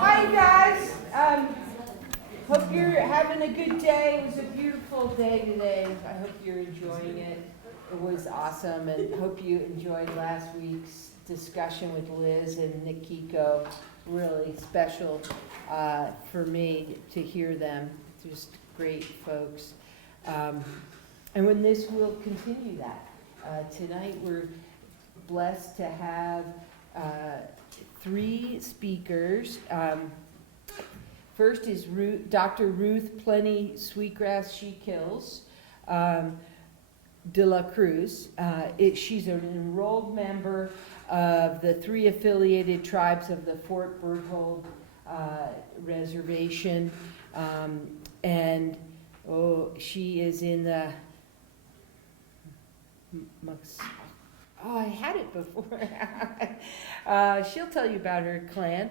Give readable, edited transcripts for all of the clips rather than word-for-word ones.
Hi guys, hope you're having a good day. It was a beautiful day today. I hope you're enjoying it. It was awesome, and hope you enjoyed last week's discussion with Liz and Nikiko. Really special for me to hear them. Just great folks. And when this will continue that. Tonight we're blessed to have three speakers. First is Dr. Ruth Plenty Sweetgrass-She de la Cruz. She's an enrolled member of the three affiliated tribes of the Fort Berthold Reservation. She is in the I had it before. She'll tell you about her clan.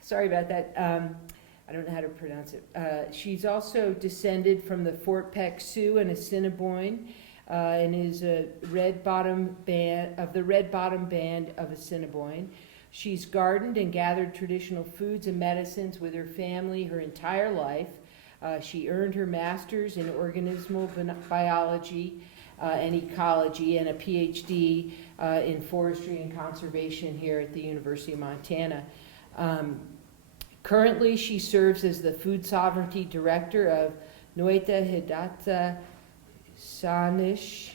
Sorry about that. I don't know how to pronounce it. She's also descended from the Fort Peck Sioux and Assiniboine, and is a Red Bottom Band of Assiniboine. She's gardened and gathered traditional foods and medicines with her family her entire life. She earned her master's in organismal biology and ecology, and a PhD in forestry and conservation here at the University of Montana. Currently, she serves as the Food Sovereignty Director of Neuta, Hidatsa, Sahnish,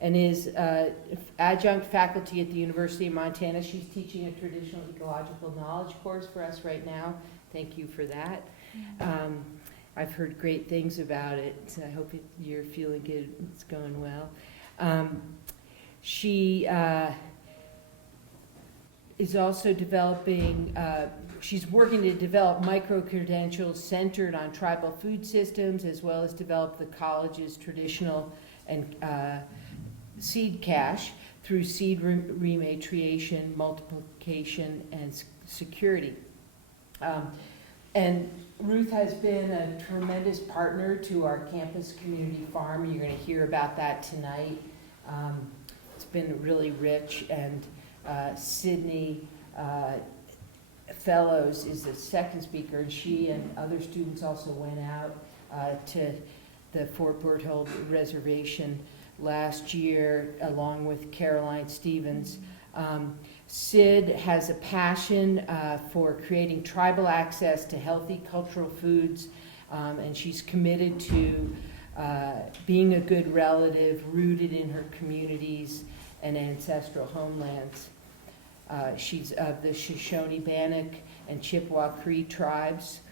and is adjunct faculty at the University of Montana. She's teaching a traditional ecological knowledge course for us right now. Thank you for that. I've heard great things about it, so I hope you're feeling good. It's going well. She is also developing, she's working to develop micro-credentials centered on tribal food systems, as well as develop the college's traditional and seed cache through seed rematriation, multiplication, and security. And Ruth has been a tremendous partner to our campus community farm. You're going to hear about that tonight. It's been really rich, and Sidney Fellows is the second speaker, and she and other students also went out to the Fort Berthold Reservation last year, along with Caroline Stevens. Sid has a passion for creating tribal access to healthy cultural foods, and she's committed to being a good relative rooted in her communities and ancestral homelands. She's of the Shoshone, Bannock, and Chippewa Cree tribes.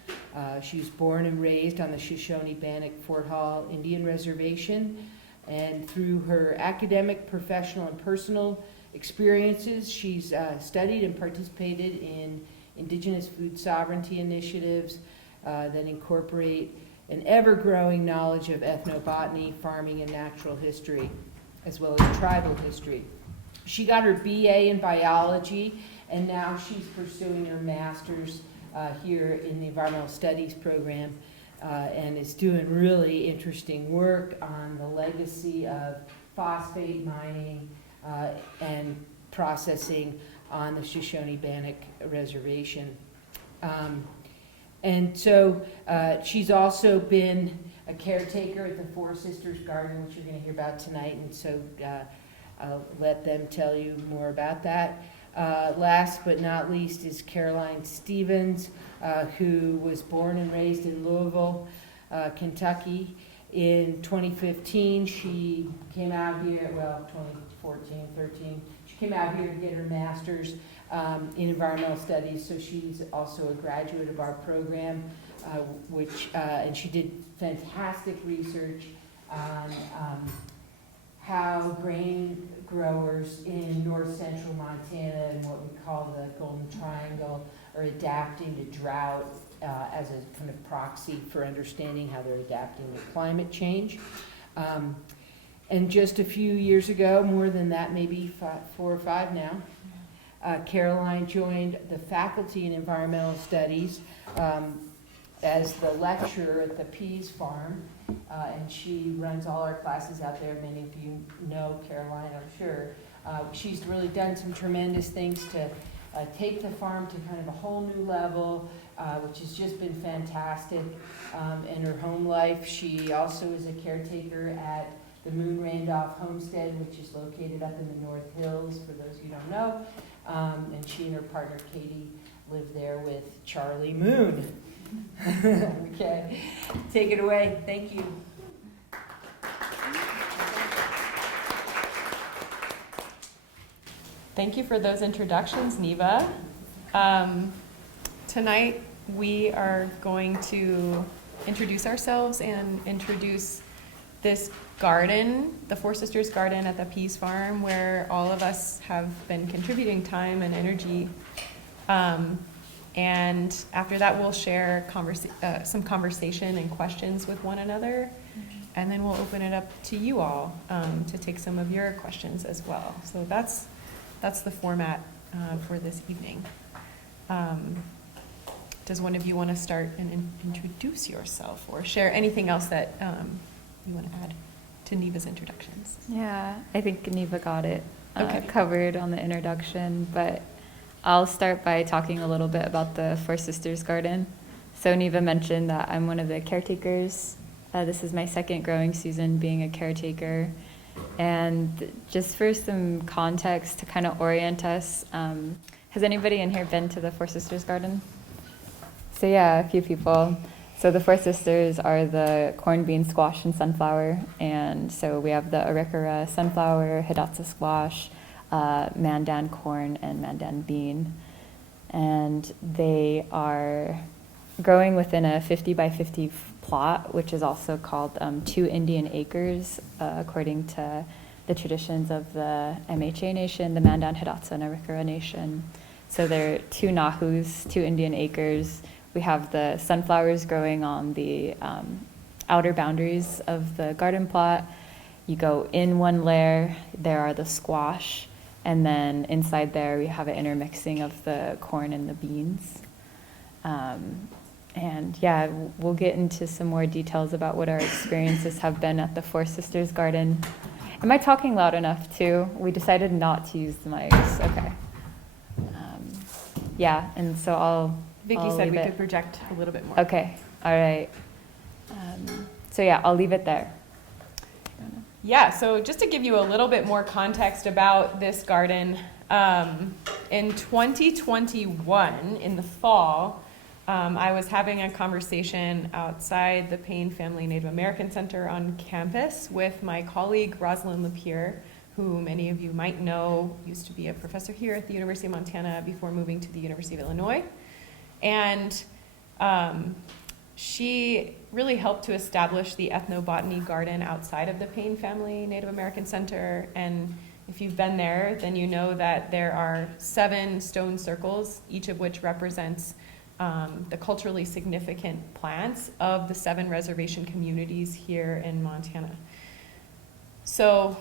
She was born and raised on the Shoshone, Bannock, Fort Hall Indian Reservation, and through her academic, professional, and personal experiences, she's studied and participated in indigenous food sovereignty initiatives that incorporate an ever-growing knowledge of ethnobotany, farming, and natural history, as well as tribal history. She got her BA in biology, and now she's pursuing her master's here in the environmental studies program, and is doing really interesting work on the legacy of phosphate mining and processing on the Shoshone-Bannock Reservation. And so she's also been a caretaker at the Four Sisters Garden, which you're going to hear about tonight, and so I'll let them tell you more about that. Last but not least is Caroline Stevens, who was born and raised in Louisville, Kentucky. In 2015, she came out here, 2014, 13, she came out here to get her master's in environmental studies, so she's also a graduate of our program, and she did fantastic research on how grain growers in north central Montana and what we call the Golden Triangle are adapting to drought as a kind of proxy for understanding how they're adapting to climate change. And just a few years ago, more than that, maybe 4 or 5 now, Caroline joined the faculty in environmental studies as the lecturer at the Pease Farm, and she runs all our classes out there. Many of you know Caroline, I'm sure. She's really done some tremendous things to take the farm to kind of a whole new level, which has just been fantastic in her home life. She also is a caretaker at the Moon Randolph Homestead, which is located up in the North Hills, for those who don't know. And she and her partner Katie live there with Charlie Moon. Okay, take it away. Thank you. Thank you for those introductions, Neva. Tonight we are going to introduce ourselves and introduce this garden, the Four Sisters Garden at the Pease Farm, where all of us have been contributing time and energy. And after that, we'll share some conversation and questions with one another. And then we'll open it up to you all to take some of your questions as well. So that's the format for this evening. Does one of you want to start and introduce yourself or share anything else that you want to add to Neva's introductions? Yeah, I think Neva got it Okay. covered on the introduction, but I'll start by talking a little bit about the Four Sisters Garden. So Neva mentioned that I'm one of the caretakers. This is my second growing season being a caretaker. And just for some context to kind of orient us, has anybody in here been to the Four Sisters Garden? So yeah, a few people. So the Four Sisters are the corn, bean, squash, and sunflower. And so we have the Arikara sunflower, Hidatsa squash, Mandan corn, and Mandan bean. And they are growing within a 50 by 50 plot, which is also called 2 Indian acres, according to the traditions of the MHA Nation, the Mandan, Hidatsa, and Arikara Nation. So there are 2 Nahus, 2 Indian acres. We have the sunflowers growing on the outer boundaries of the garden plot. You go in one layer, there are the squash, and then inside there we have an intermixing of the corn and the beans. And yeah, we'll get into some more details about what our experiences have been at the Four Sisters Garden. Am I talking loud enough too? We decided not to use the mics. Okay. Yeah, and so I'll Vicky said we could project a little bit more. Okay, all right. So yeah, I'll leave it there. Yeah, so just to give you a little bit more context about this garden, in 2021, in the fall, I was having a conversation outside the Payne Family Native American Center on campus with my colleague Rosalind Lapierre, who many of you might know used to be a professor here at the University of Montana before moving to the University of Illinois. And she really helped to establish the ethnobotany garden outside of the Payne Family Native American Center. And if you've been there, then you know that there are 7 stone circles, each of which represents the culturally significant plants of the 7 reservation communities here in Montana. So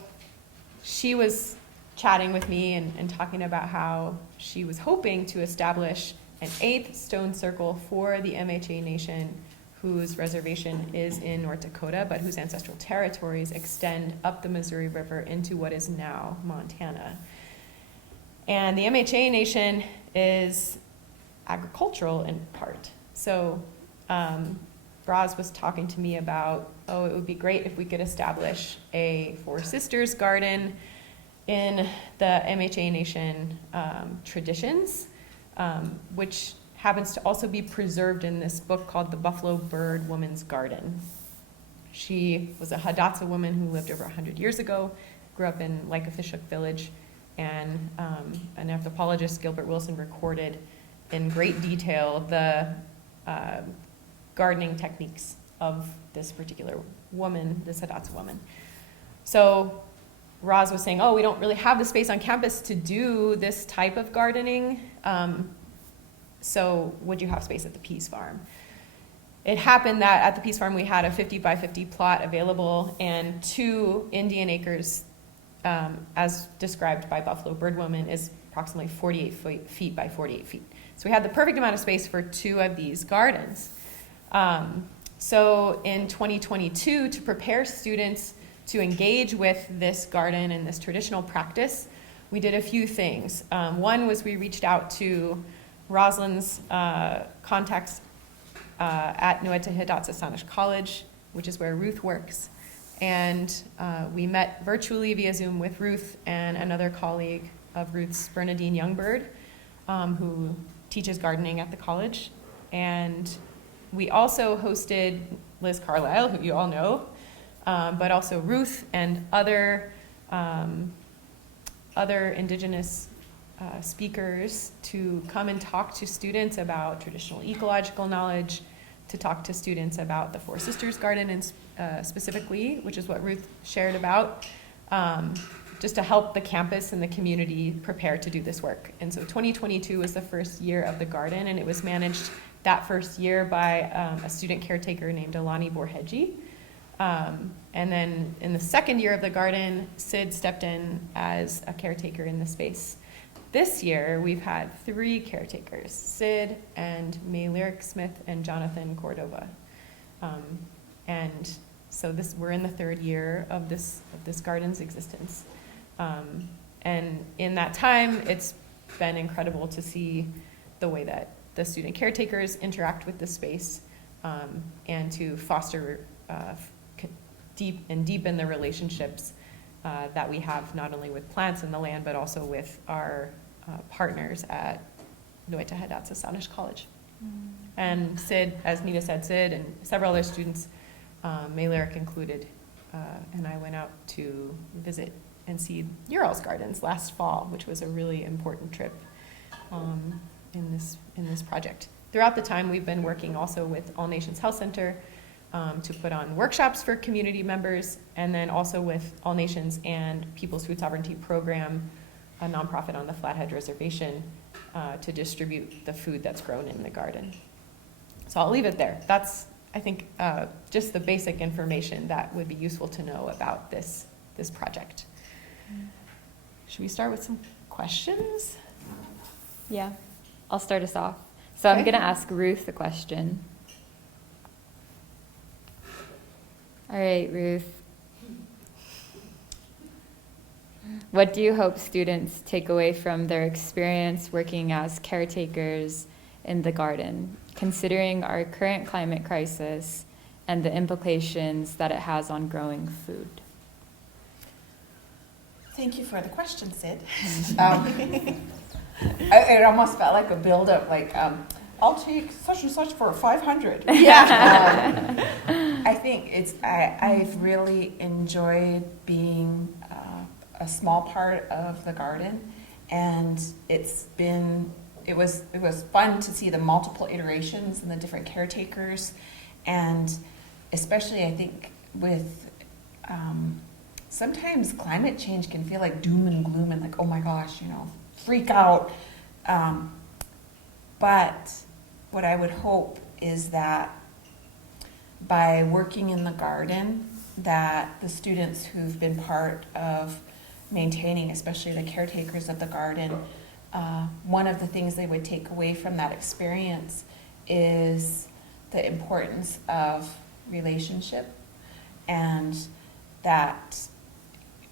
she was chatting with me and talking about how she was hoping to establish an 8th stone circle for the MHA Nation, whose reservation is in North Dakota, but whose ancestral territories extend up the Missouri River into what is now Montana. And the MHA Nation is agricultural in part. So Braz was talking to me about, it would be great if we could establish a Four Sisters Garden in the MHA Nation traditions, which happens to also be preserved in this book called The Buffalo Bird Woman's Garden. She was a Hidatsa woman who lived over 100 years ago, grew up in Lycofishhook Village, and an anthropologist, Gilbert Wilson, recorded in great detail the gardening techniques of this particular woman, this Hidatsa woman. So Roz was saying, we don't really have the space on campus to do this type of gardening. So would you have space at the Pease Farm? It happened that at the Pease Farm we had a 50 by 50 plot available and 2 Indian acres, as described by Buffalo Bird Woman, is approximately 48 feet by 48 feet. So we had the perfect amount of space for 2 of these gardens. So in 2022, to prepare students to engage with this garden and this traditional practice, we did a few things. One was we reached out to Rosalind's contacts at Neuta Hidatsa Sahnish College, which is where Ruth works. And we met virtually via Zoom with Ruth and another colleague of Ruth's, Bernadine Youngbird, who teaches gardening at the college. And we also hosted Liz Carlisle, who you all know, but also Ruth and other Indigenous speakers to come and talk to students about traditional ecological knowledge, to talk to students about the Four Sisters Garden and specifically, which is what Ruth shared about, just to help the campus and the community prepare to do this work. And so 2022 was the first year of the garden, and it was managed that first year by a student caretaker named Alani Borhegi. And then in the second year of the garden, Sid stepped in as a caretaker in the space. This year, we've had 3 caretakers, Sid and May Lyric Smith and Jonathan Cordova. And so we're in the 3rd year of this garden's existence. And in that time, it's been incredible to see the way that the student caretakers interact with the space, and to foster deepen the relationships that we have not only with plants in the land, but also with our partners at Neuta Hidatsa Sahnish College. And Sid, as Nita said, Sid and several other students, May Lyric included, and I went out to visit and see Ural's gardens last fall, which was a really important trip in this project. Throughout the time, we've been working also with All Nations Health Center to put on workshops for community members, and then also with All Nations and People's Food Sovereignty Program, a nonprofit on the Flathead Reservation, to distribute the food that's grown in the garden. So I'll leave it there. That's, I think, just the basic information that would be useful to know about this project. Should we start with some questions? Yeah, I'll start us off. So I'm Okay. going to ask Ruth a question. All right, Ruth. What do you hope students take away from their experience working as caretakers in the garden, considering our current climate crisis and the implications that it has on growing food? Thank you for the question, Sid. It almost felt like a build-up, like, I'll take such and such for 500. Yeah. I think I've really enjoyed being a small part of the garden, and it was fun to see the multiple iterations and the different caretakers, and especially I think with sometimes climate change can feel like doom and gloom and like, oh my gosh, freak out. But what I would hope is that by working in the garden, that the students who've been part of maintaining, especially the caretakers of the garden, one of the things they would take away from that experience is the importance of relationship, and that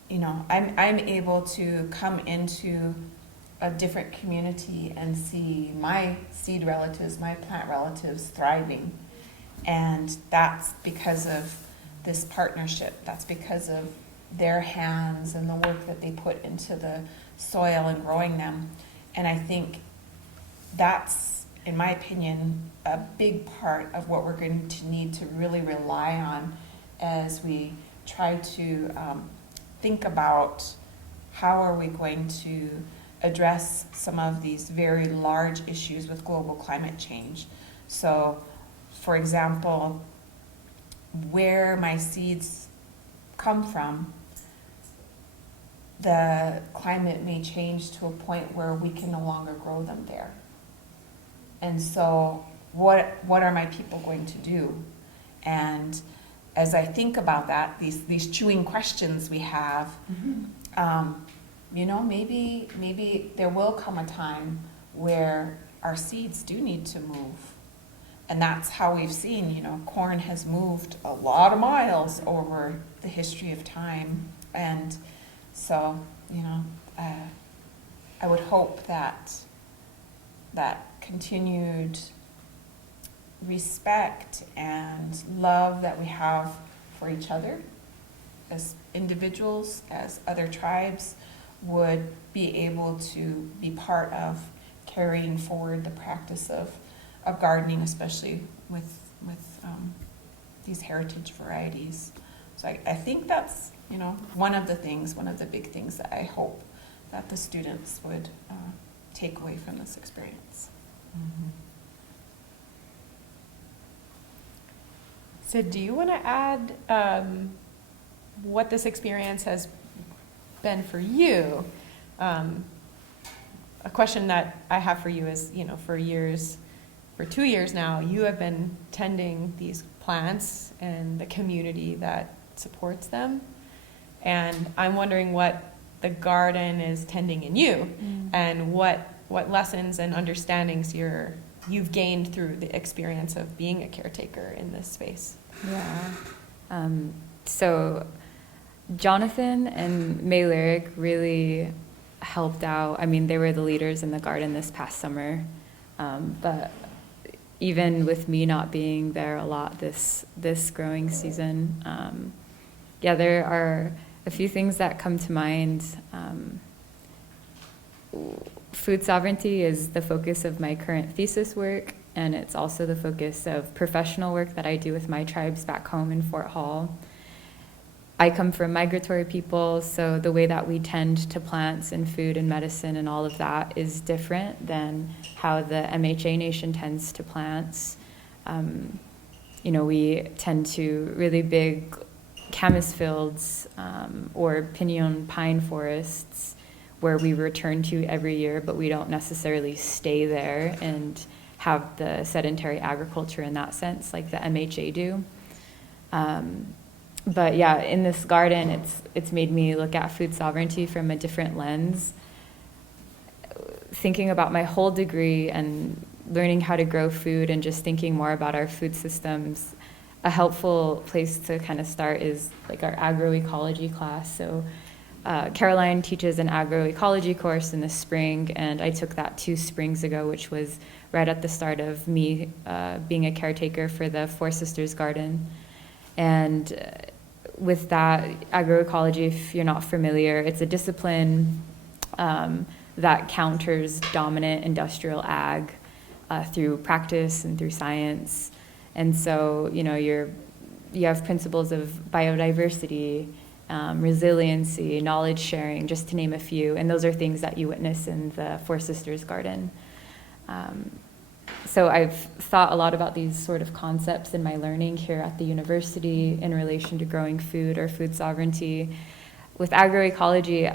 I'm able to come into a different community and see my seed relatives, my plant relatives thriving. And that's because of this partnership. That's because of their hands and the work that they put into the soil and growing them. And I think that's, in my opinion, a big part of what we're going to need to really rely on as we try to think about how are we going to address some of these very large issues with global climate change. So, for example, where my seeds come from, the climate may change to a point where we can no longer grow them there. And so what are my people going to do? And as I think about that, these chewing questions we have, maybe there will come a time where our seeds do need to move. And that's how we've seen, corn has moved a lot of miles over the history of time. And so, I would hope that continued respect and love that we have for each other as individuals, as other tribes, would be able to be part of carrying forward the practice of gardening, especially with these heritage varieties. So I think that's, one of the big things that I hope that the students would take away from this experience. Mhm. So do you want to add what this experience has been for you? A question that I have for you is, for 2 years now, you have been tending these plants and the community that supports them. And I'm wondering what the garden is tending in you, and what lessons and understandings you've gained through the experience of being a caretaker in this space. Yeah. So Jonathan and May Lyric really helped out. I mean, they were the leaders in the garden this past summer. But even with me not being there a lot this growing season, there are a few things that come to mind. Food sovereignty is the focus of my current thesis work, and it's also the focus of professional work that I do with my tribes back home in Fort Hall. I come from migratory people, so the way that we tend to plants and food and medicine and all of that is different than how the MHA Nation tends to plants. We tend to really big camas fields or pinon pine forests where we return to every year, but we don't necessarily stay there and have the sedentary agriculture in that sense like the MHA do. But yeah, in this garden, it's made me look at food sovereignty from a different lens. Thinking about my whole degree and learning how to grow food and just thinking more about our food systems, a helpful place to kind of start is like our agroecology class. So Caroline teaches an agroecology course in the spring, and I took that 2 springs ago, which was right at the start of me being a caretaker for the Four Sisters Garden. And with that, agroecology, if you're not familiar, it's a discipline that counters dominant industrial ag through practice and through science. And so, you have principles of biodiversity, resiliency, knowledge sharing, just to name a few. And those are things that you witness in the Four Sisters Garden. So I've thought a lot about these sort of concepts in my learning here at the university in relation to growing food or food sovereignty. With agroecology,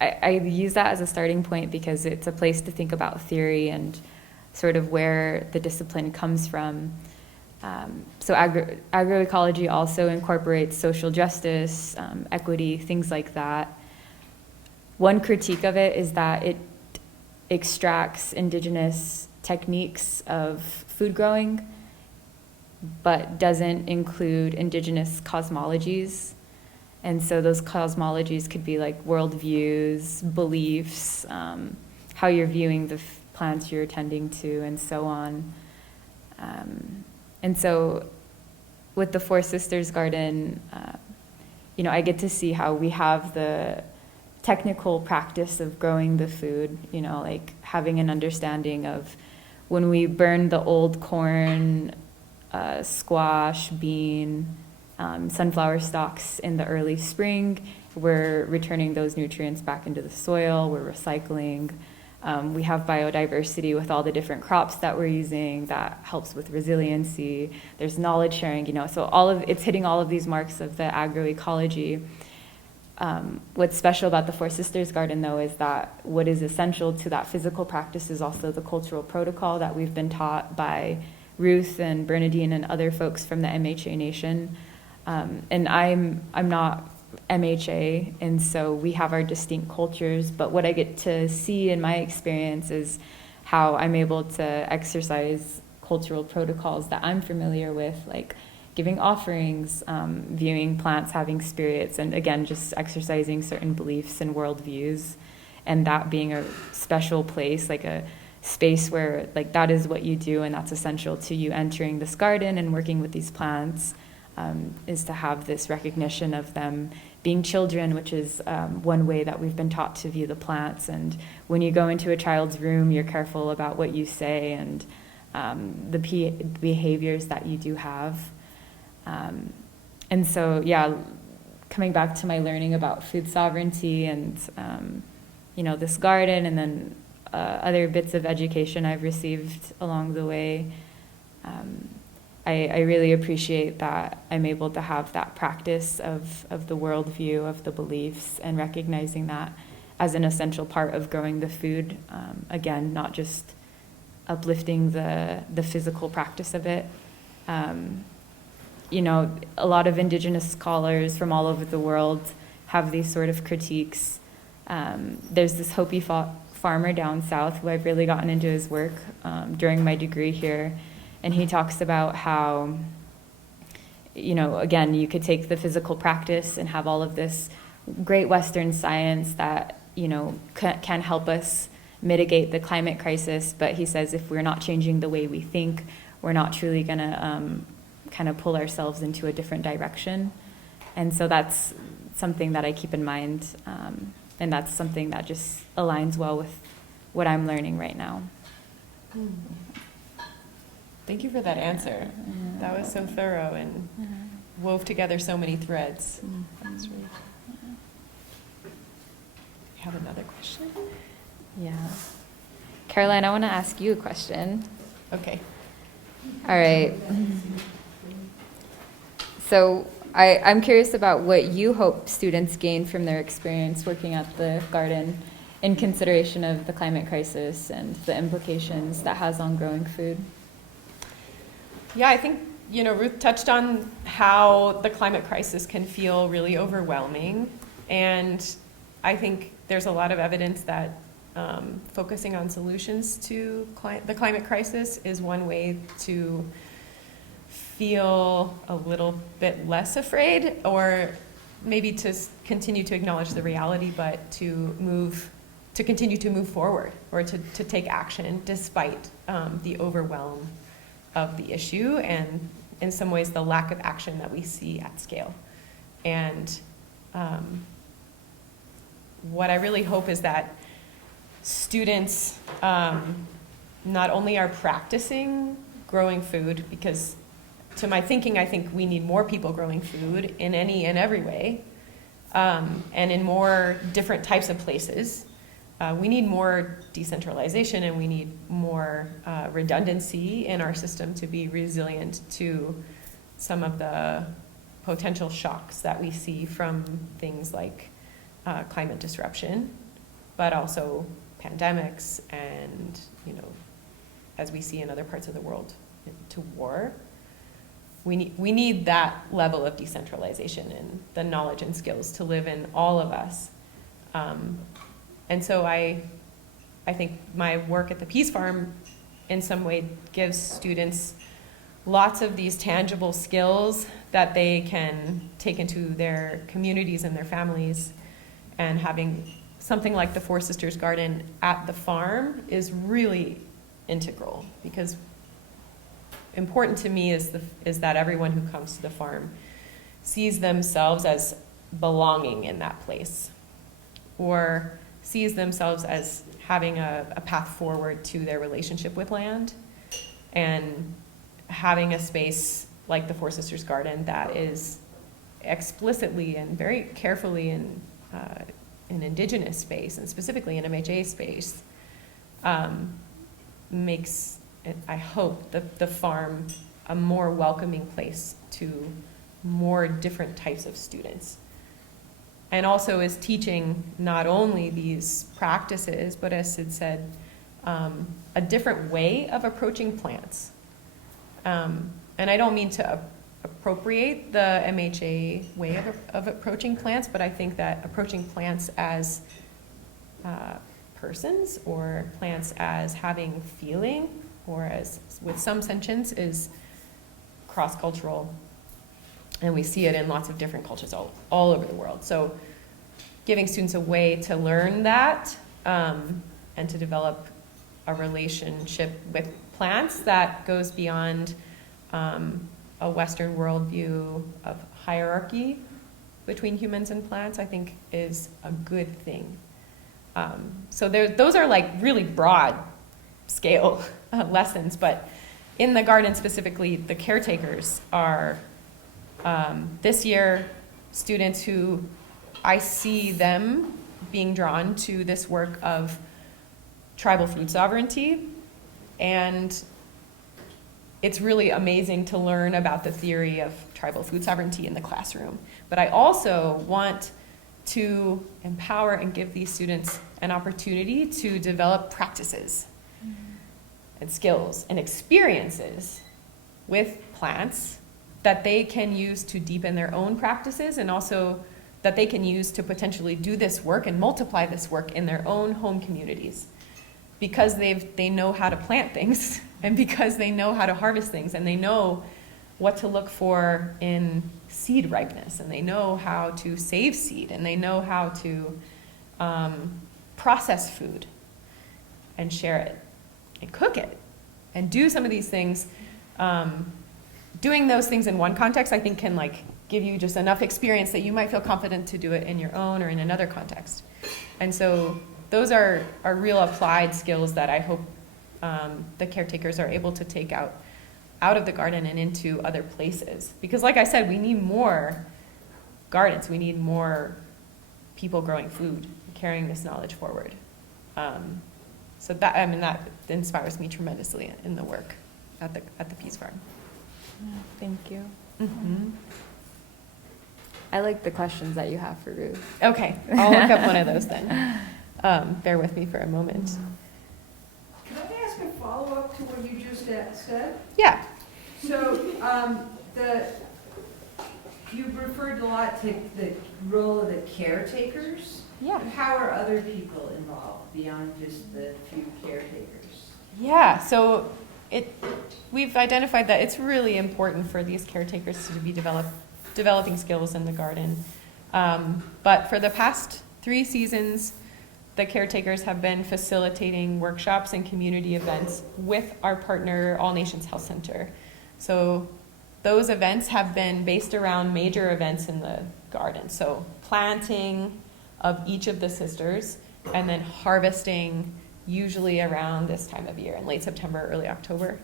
I use that as a starting point because it's a place to think about theory and sort of where the discipline comes from. So agroecology also incorporates social justice, equity, things like that. One critique of it is that it extracts indigenous techniques of food growing, but doesn't include indigenous cosmologies. And so those cosmologies could be like worldviews, beliefs, how you're viewing the plants you're tending to, and so on. And so with the Four Sisters Garden, I get to see how we have the technical practice of growing the food, like having an understanding of when we burn the old corn, squash, bean, sunflower stalks in the early spring, we're returning those nutrients back into the soil, we're recycling. We have biodiversity with all the different crops that we're using that helps with resiliency. There's knowledge sharing, so it's hitting all of these marks of the agroecology. What's special about the Four Sisters Garden, though, is that what is essential to that physical practice is also the cultural protocol that we've been taught by Ruth and Bernadine and other folks from the MHA Nation. And I'm not MHA, and so we have our distinct cultures, but what I get to see in my experience is how I'm able to exercise cultural protocols that I'm familiar with, like giving offerings, viewing plants having spirits, and again, just exercising certain beliefs and worldviews. and that being a special place, like a space where like that is what you do and that's essential to you entering this garden and working with these plants, is to have this recognition of them being children, which is one way that we've been taught to view the plants. And when you go into a child's room, you're careful about what you say and the behaviors that you do have. And so, yeah, coming back to my learning about food sovereignty and, this garden, and then other bits of education I've received along the way, I really appreciate that I'm able to have that practice of the worldview, of the beliefs, and recognizing that as an essential part of growing the food. Again, not just uplifting the physical practice of it. A lot of Indigenous scholars from all over the world have these sort of critiques. There's this Hopi farmer down south who I've really gotten into his work during my degree here. And he talks about how, again, you could take the physical practice and have all of this great Western science that, can help us mitigate the climate crisis. But he says if we're not changing the way we think, we're not truly going to kind of pull ourselves into a different direction. And so that's something that I keep in mind. And that's something that just aligns well with what I'm learning right now. Thank you for that answer. That was so thorough and wove together so many threads. That's really cool. You have another question? Yeah. Caroline, I want to ask you a question. Okay. All right. So I'm curious about what you hope students gain from their experience working at the garden in consideration of the climate crisis and the implications that has on growing food. Yeah, I think, Ruth touched on how the climate crisis can feel really overwhelming. And I think there's a lot of evidence that focusing on solutions to the climate crisis is one way to feel a little bit less afraid, or maybe to continue to acknowledge the reality, but to continue to move forward, or to take action despite the overwhelm of the issue, and in some ways the lack of action that we see at scale. And what I really hope is that students not only are practicing growing food, because to my thinking, I think we need more people growing food in any and every way, and in more different types of places. We need more decentralization, and we need more redundancy in our system to be resilient to some of the potential shocks that we see from things like climate disruption, but also pandemics and, as we see in other parts of the world, to war. We need that level of decentralization and the knowledge and skills to live in all of us. And so I think my work at the Peace Farm in some way gives students lots of these tangible skills that they can take into their communities and their families. And having something like the Four Sisters Garden at the farm is really integral, because important to me is that everyone who comes to the farm sees themselves as belonging in that place, or sees themselves as having a path forward to their relationship with land, and having a space like the Four Sisters Garden that is explicitly and very carefully in an Indigenous space, and specifically an MHA space, makes, I hope, the farm a more welcoming place to more different types of students. And also is teaching not only these practices, but as Sid said, a different way of approaching plants. And I don't mean to appropriate the MHA way of approaching plants, but I think that approaching plants as persons, or plants as having feeling, or as with some sentience, is cross-cultural. And we see it in lots of different cultures all over the world. So giving students a way to learn that and to develop a relationship with plants that goes beyond a Western worldview of hierarchy between humans and plants, I think is a good thing. So those are like really broad scale lessons, but in the garden specifically, the caretakers are this year students who I see them being drawn to this work of tribal food sovereignty, and it's really amazing to learn about the theory of tribal food sovereignty in the classroom. But I also want to empower and give these students an opportunity to develop practices and skills and experiences with plants that they can use to deepen their own practices, and also that they can use to potentially do this work and multiply this work in their own home communities, because they know how to plant things and because they know how to harvest things, and they know what to look for in seed ripeness, and they know how to save seed, and they know how to process food and share it and cook it and do some of these things. Doing those things in one context, I think, can like give you just enough experience that you might feel confident to do it in your own or in another context. And so those are real applied skills that I hope the caretakers are able to take out of the garden and into other places. Because like I said, we need more gardens. We need more people growing food, carrying this knowledge forward. So that inspires me tremendously in the work at the Peas Farm. Thank you. Mm-hmm. I like the questions that you have for Ruth. Okay, I'll look up one of those then. Bear with me for a moment. Can I ask a follow-up to what you just said? Yeah. So, you referred a lot to the role of the caretakers. Yeah. How are other people involved beyond just the few caretakers? Yeah, so we've identified that it's really important for these caretakers to be developing skills in the garden. But for the past 3 seasons, the caretakers have been facilitating workshops and community events with our partner, All Nations Health Center. So those events have been based around major events in the garden. So planting of each of the sisters, and then harvesting usually around this time of year, in late September, early October.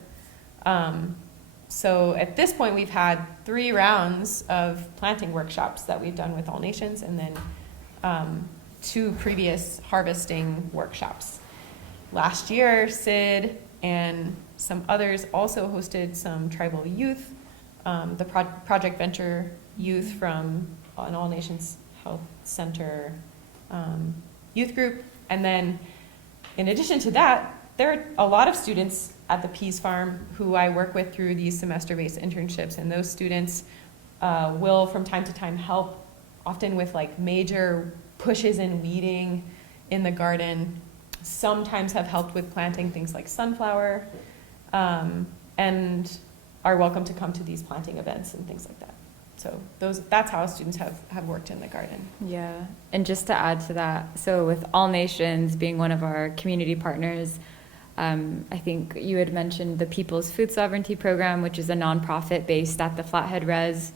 So at this point, we've had 3 rounds of planting workshops that we've done with All Nations, and then 2 previous harvesting workshops. Last year, Sid and some others also hosted some tribal youth, the Project Venture youth from an All Nations Health Center youth group. And then in addition to that, there are a lot of students at the Peas Farm who I work with through these semester-based internships, and those students will from time to time help, often with like major pushes and weeding in the garden, sometimes have helped with planting things like sunflower, and are welcome to come to these planting events and things like that. So that's how students have worked in the garden. Yeah, and just to add to that, so with All Nations being one of our community partners, I think you had mentioned the People's Food Sovereignty Program, which is a nonprofit based at the Flathead Res.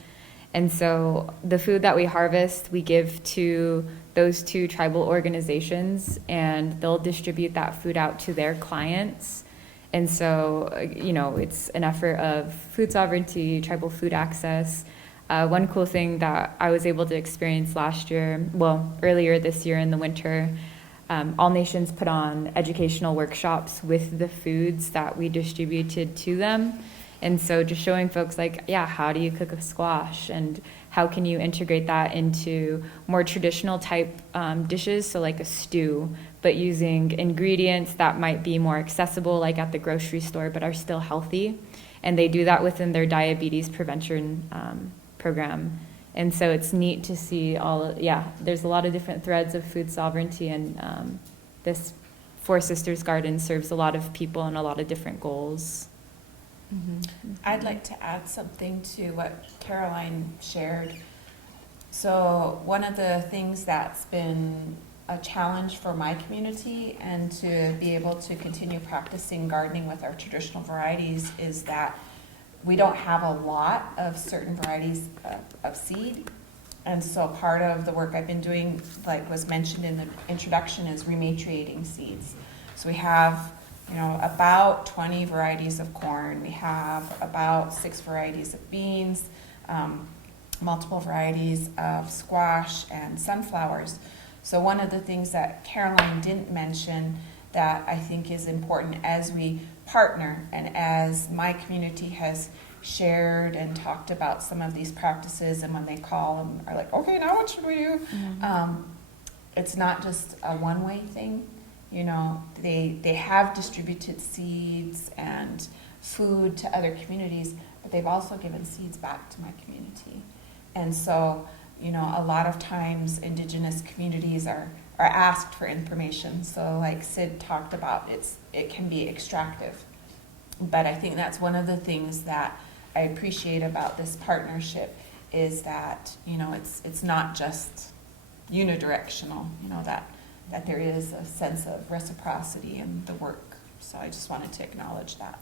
And so the food that we harvest, we give to those 2 tribal organizations, and they'll distribute that food out to their clients. And so, it's an effort of food sovereignty, tribal food access. One cool thing that I was able to experience earlier this year in the winter, All Nations put on educational workshops with the foods that we distributed to them. And so just showing folks how do you cook a squash, and how can you integrate that into more traditional type dishes, so like a stew, but using ingredients that might be more accessible like at the grocery store but are still healthy. And they do that within their diabetes prevention program. And so it's neat to see there's a lot of different threads of food sovereignty, and this Four Sisters Garden serves a lot of people and a lot of different goals. Mm-hmm. I'd like to add something to what Caroline shared. So one of the things that's been a challenge for my community and to be able to continue practicing gardening with our traditional varieties is that we don't have a lot of certain varieties of seed. And so part of the work I've been doing, like was mentioned in the introduction, is rematriating seeds. So we have, about 20 varieties of corn. We have about 6 varieties of beans, multiple varieties of squash and sunflowers. So one of the things that Caroline didn't mention that I think is important as we partner and as my community has shared and talked about some of these practices, and when they call and are like, okay, now what should we do? It's not just a one-way thing. They have distributed seeds and food to other communities, but they've also given seeds back to my community. And so, a lot of times Indigenous communities are asked for information. So like Sid talked about, it can be extractive. But I think that's one of the things that I appreciate about this partnership is that, it's not just unidirectional, that there is a sense of reciprocity in the work. So I just wanted to acknowledge that.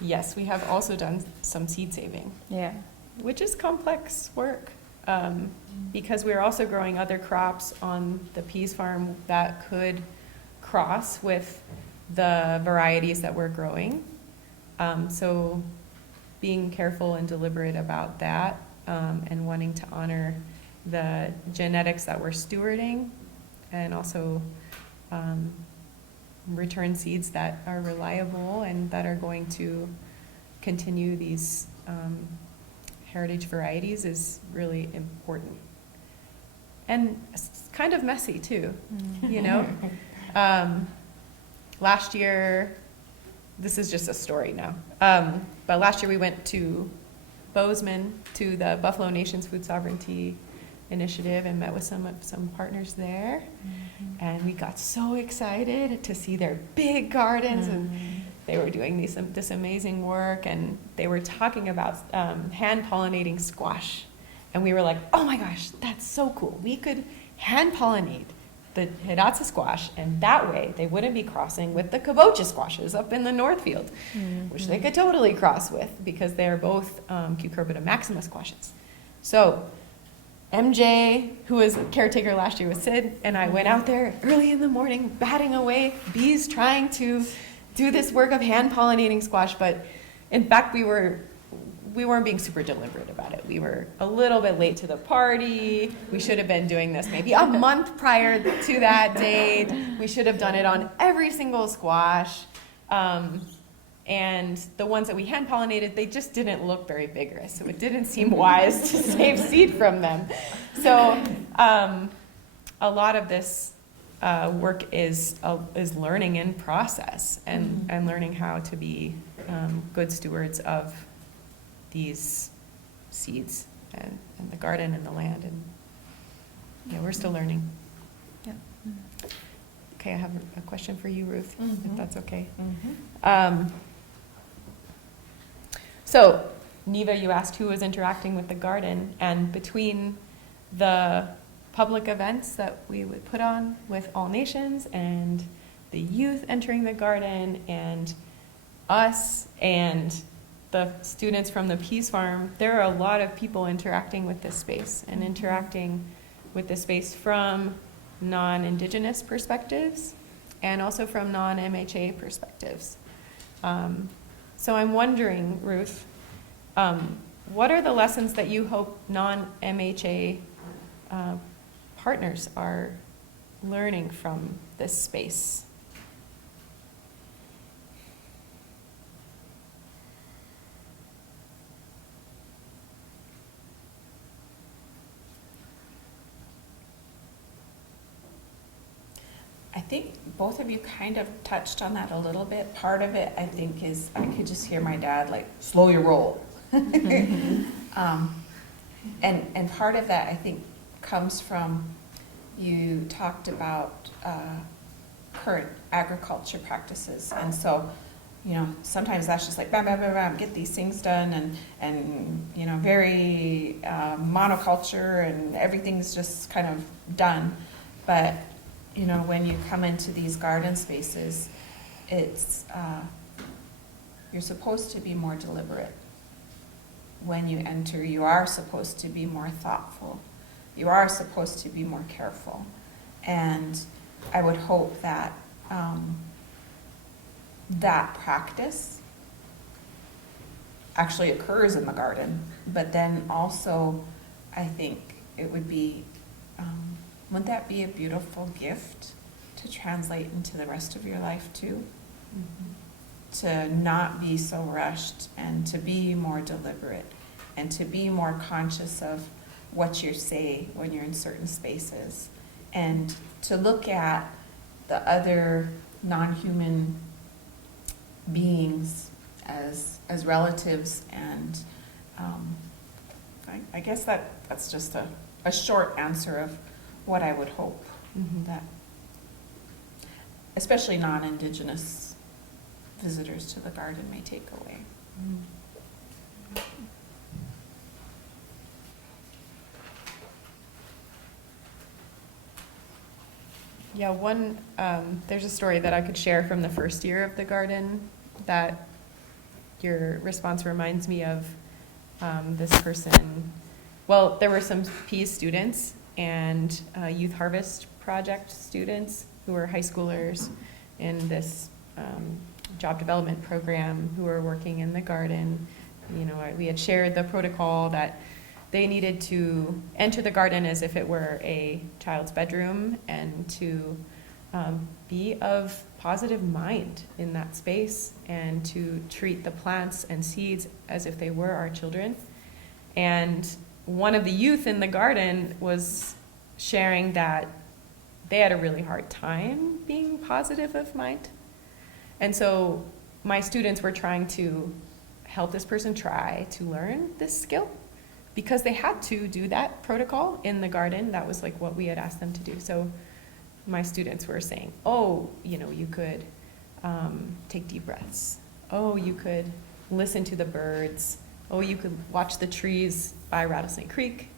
Yes, we have also done some seed saving. Yeah. Which is complex work, because we're also growing other crops on the peas farm that could cross with the varieties that we're growing. So being careful and deliberate about that, and wanting to honor the genetics that we're stewarding, and also return seeds that are reliable and that are going to continue these heritage varieties is really important. And it's kind of messy too, Last year, this is just a story now, but last year we went to Bozeman to the Buffalo Nation's Food Sovereignty Initiative and met with some partners there. And we got so excited to see their big gardens, and they were doing this amazing work, and they were talking about hand pollinating squash. And we were like, oh my gosh, that's so cool. We could hand pollinate the Hidatsa squash, and that way they wouldn't be crossing with the kabocha squashes up in the Northfield, which they could totally cross with because they're both Cucurbita maxima squashes. So MJ, who was caretaker last year with Sid, and I went out there early in the morning, batting away bees, trying to do this work of hand pollinating squash. But in fact, we weren't being super deliberate about it. We were a little bit late to the party. We should have been doing this maybe a month prior to that date. We should have done it on every single squash. And the ones that we hand pollinated, they just didn't look very vigorous. So it didn't seem wise to save seed from them. So a lot of this work is learning in process and learning how to be good stewards of these seeds and the garden and the land. And yeah, we're still learning. Yeah. Okay, I have a question for you, Ruth, if that's okay. So, Neva, you asked who was interacting with the garden, and between the public events that we would put on with All Nations and the youth entering the garden and us and the students from the Peas Farm, there are a lot of people interacting with this space and interacting with this space from non-Indigenous perspectives and also from non-MHA perspectives. So I'm wondering, Ruth, what are the lessons that you hope non-MHA partners are learning from this space? I think both of you kind of touched on that a little bit. Part of it, I think, is I could just hear my dad like, slow your roll. And part of that, I think, comes from you talked about current agriculture practices. And so, you know, sometimes that's just like bam, bam, bam, bam, get these things done, and you know, very monoculture, and everything's just kind of done. But you know, when you come into these garden spaces, it's you're supposed to be more deliberate. When you enter, you are supposed to be more thoughtful. You are supposed to be more careful. And I would hope that that practice actually occurs in the garden, but then also I think it would be, wouldn't that be a beautiful gift to translate into the rest of your life too? Mm-hmm. To not be so rushed, and to be more deliberate, and to be more conscious of what you say when you're in certain spaces, and to look at the other non-human beings as relatives. And I guess that's just a short answer of what I would hope that especially non-Indigenous visitors to the garden may take away. Yeah, there's a story that I could share from the first year of the garden that your response reminds me of. This person, well, there were some PE students and Youth Harvest Project students who were high schoolers in this job development program who were working in the garden. You know, we had shared the protocol that they needed to enter the garden as if it were a child's bedroom, and to be of positive mind in that space, and to treat the plants and seeds as if they were our children. And one of the youth in the garden was sharing that they had a really hard time being positive of mind. And so my students were trying to help this person try to learn this skill, because they had to do that protocol in the garden. That was like what we had asked them to do. So my students were saying, oh, you know, you could take deep breaths. Oh, you could listen to the birds. Oh, you could watch the trees by Rattlesnake Creek.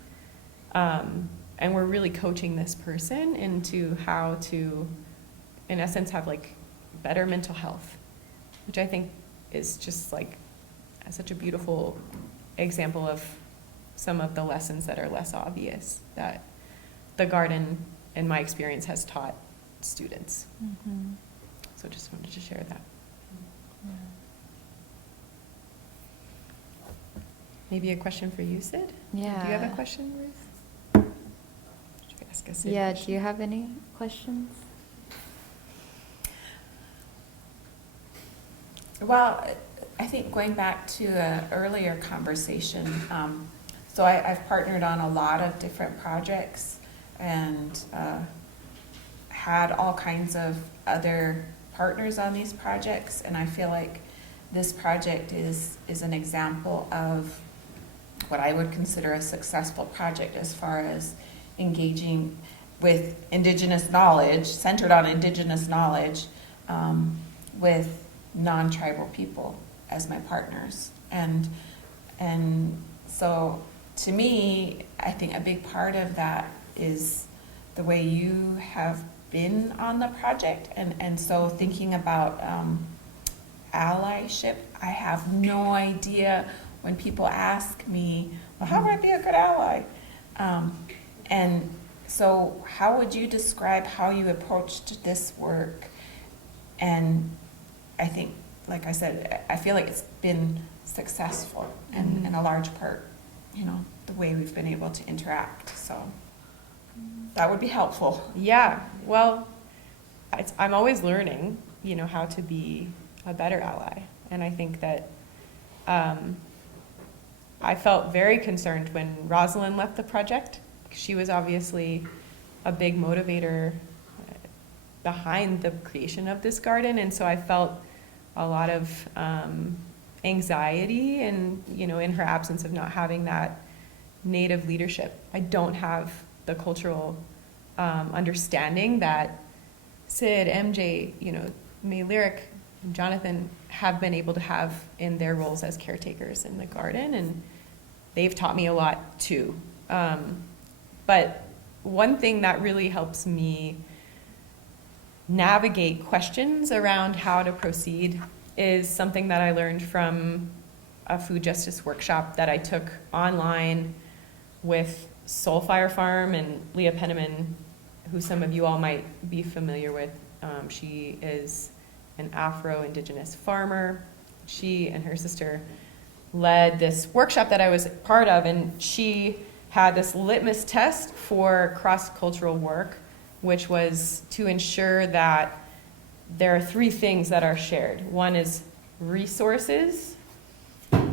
And we're really coaching this person into how to, in essence, have like better mental health, which I think is just like such a beautiful example of some of the lessons that are less obvious that the garden, in my experience, has taught students. Mm-hmm. So just wanted to share that. Yeah. Maybe a question for you, Sid? Yeah. Do you have a question, Ruth? Should we ask a Sid Yeah, question? do you have any questions? Well, I think going back to an earlier conversation, so I've partnered on a lot of different projects, and had all kinds of other partners on these projects, and I feel like this project is an example of what I would consider a successful project as far as engaging with Indigenous knowledge, centered on Indigenous knowledge, with non-tribal people as my partners. And so to me, I think a big part of that is the way you have been on the project. And so thinking about allyship, I have no idea when people ask me, well, how would I be a good ally? And so how would you describe how you approached this work? And I think, like I said, I feel like it's been successful, and in a large part, you know, the way we've been able to interact. So that would be helpful. Yeah, well, I'm always learning, you know, how to be a better ally. And I think that I felt very concerned when Rosalind left the project. She was obviously a big motivator behind the creation of this garden. And so I felt a lot of anxiety, and, you know, in her absence of not having that Native leadership. I don't have the cultural understanding that Sid, MJ, you know, May Lyric and Jonathan have been able to have in their roles as caretakers in the garden, and they've taught me a lot too. But one thing that really helps me navigate questions around how to proceed is something that I learned from a food justice workshop that I took online with Soulfire Farm and Leah Penniman, who some of you all might be familiar with. She is an Afro-Indigenous farmer. She and her sister led this workshop that I was part of, and she had this litmus test for cross-cultural work, which was to ensure that there are 3 things that are shared. One is resources,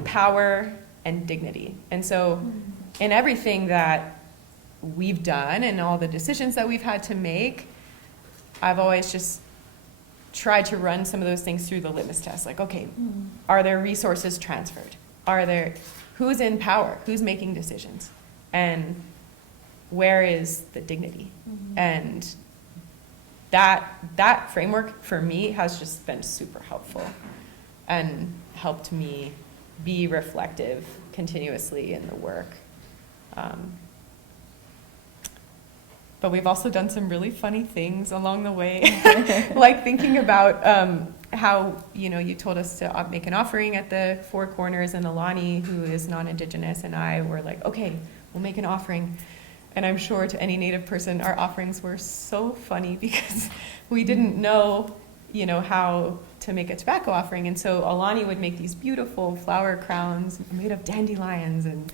power, and dignity. And so in everything that we've done and all the decisions that we've had to make, I've always just tried to run some of those things through the litmus test. Like, okay, are there resources transferred? Who's in power? Who's making decisions? And where is the dignity? And that framework for me has just been super helpful and helped me be reflective continuously in the work. But we've also done some really funny things along the way, like thinking about how, you told us to make an offering at the Four Corners, and Alani, who is non-Indigenous, and I were like, okay, we'll make an offering. And I'm sure to any Native person, our offerings were so funny because we didn't know, how to make a tobacco offering. And so Alani would make these beautiful flower crowns made of dandelions and,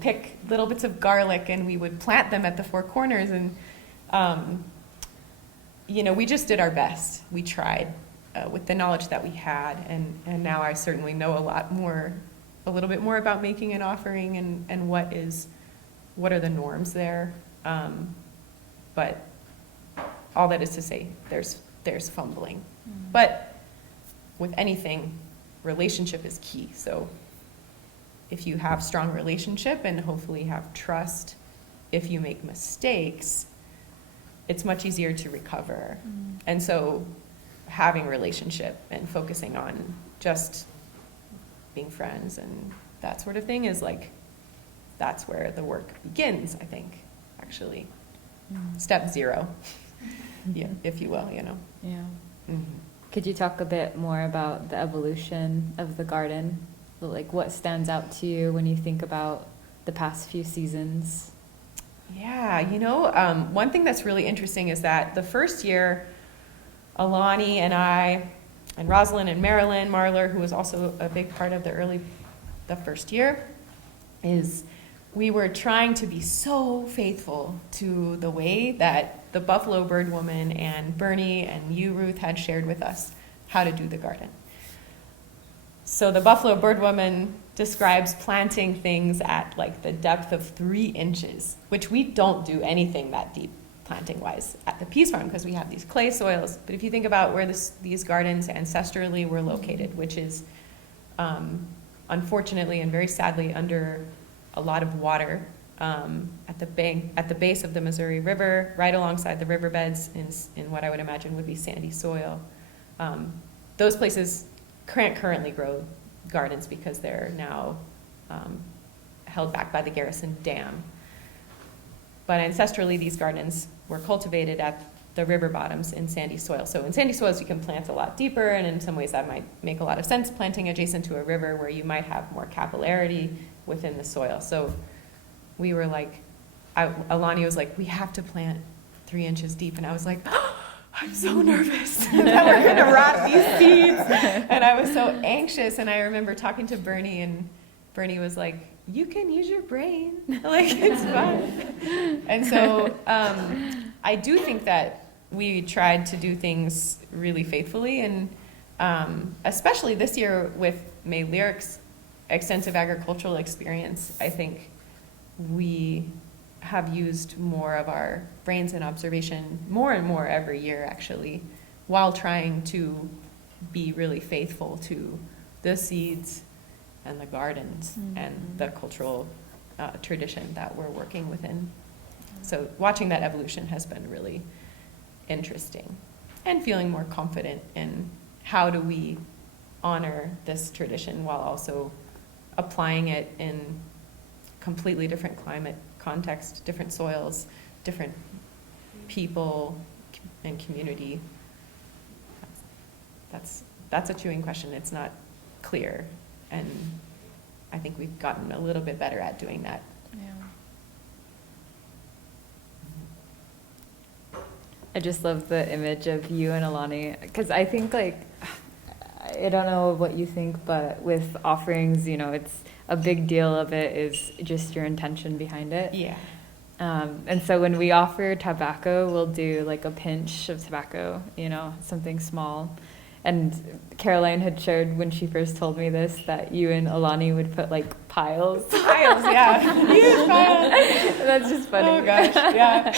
pick little bits of garlic, and we would plant them at the Four Corners. And, we just did our best. We tried with the knowledge that we had. And now I certainly know a little bit more about making an offering and what are the norms there. But all that is to say, there's fumbling. But with anything, relationship is key. So if you have strong relationship and hopefully have trust, if you make mistakes, it's much easier to recover. And so having relationship and focusing on just being friends and that sort of thing is that's where the work begins, I think, actually. Step 0, yeah, if you will, Yeah. Mm-hmm. Could you talk a bit more about the evolution of the garden? Like, what stands out to you when you think about the past few seasons? Yeah, one thing that's really interesting is that the first year, Alani and I, and Rosalind and Marilyn Marler, who was also a big part of the first year, is we were trying to be so faithful to the way that the Buffalo Bird Woman and Bernie and you, Ruth, had shared with us how to do the garden. So the Buffalo Bird Woman describes planting things at the depth of 3 inches, which we don't do anything that deep planting-wise at the Peas Farm because we have these clay soils. But if you think about where these gardens ancestrally were located, which is unfortunately and very sadly under a lot of water at the base of the Missouri River, right alongside the riverbeds in what I would imagine would be sandy soil. Those places can't currently grow gardens because they're now held back by the Garrison Dam. But ancestrally, these gardens were cultivated at the river bottoms in sandy soil. So in sandy soils, you can plant a lot deeper, and in some ways that might make a lot of sense, planting adjacent to a river where you might have more capillarity within the soil. So we were Alani was like, we have to plant 3 inches deep. And I was like, oh, I'm so nervous that we're going to rot these seeds. And I was so anxious. And I remember talking to Bernie, and Bernie was like, you can use your brain. It's fun. And so I do think that we tried to do things really faithfully. And especially this year with May Lyric's extensive agricultural experience, I think we have used more of our brains and observation more and more every year, actually, while trying to be really faithful to the seeds and the gardens and the cultural tradition that we're working within. So watching that evolution has been really interesting, and feeling more confident in how do we honor this tradition while also applying it in completely different climate context, different soils, different people and community. That's a chewing question. It's not clear, and I think we've gotten a little bit better at doing that. I just love the image of you and Alani, because I think, like, I don't know what you think, but with offerings, you know, it's a big deal of it is just your intention behind it. Yeah. And so when we offer tobacco, we'll do like a pinch of tobacco, you know, something small. And Caroline had shared when she first told me this that you and Alani would put like piles. Piles, yeah. Huge piles. That's just funny. Oh gosh, yeah.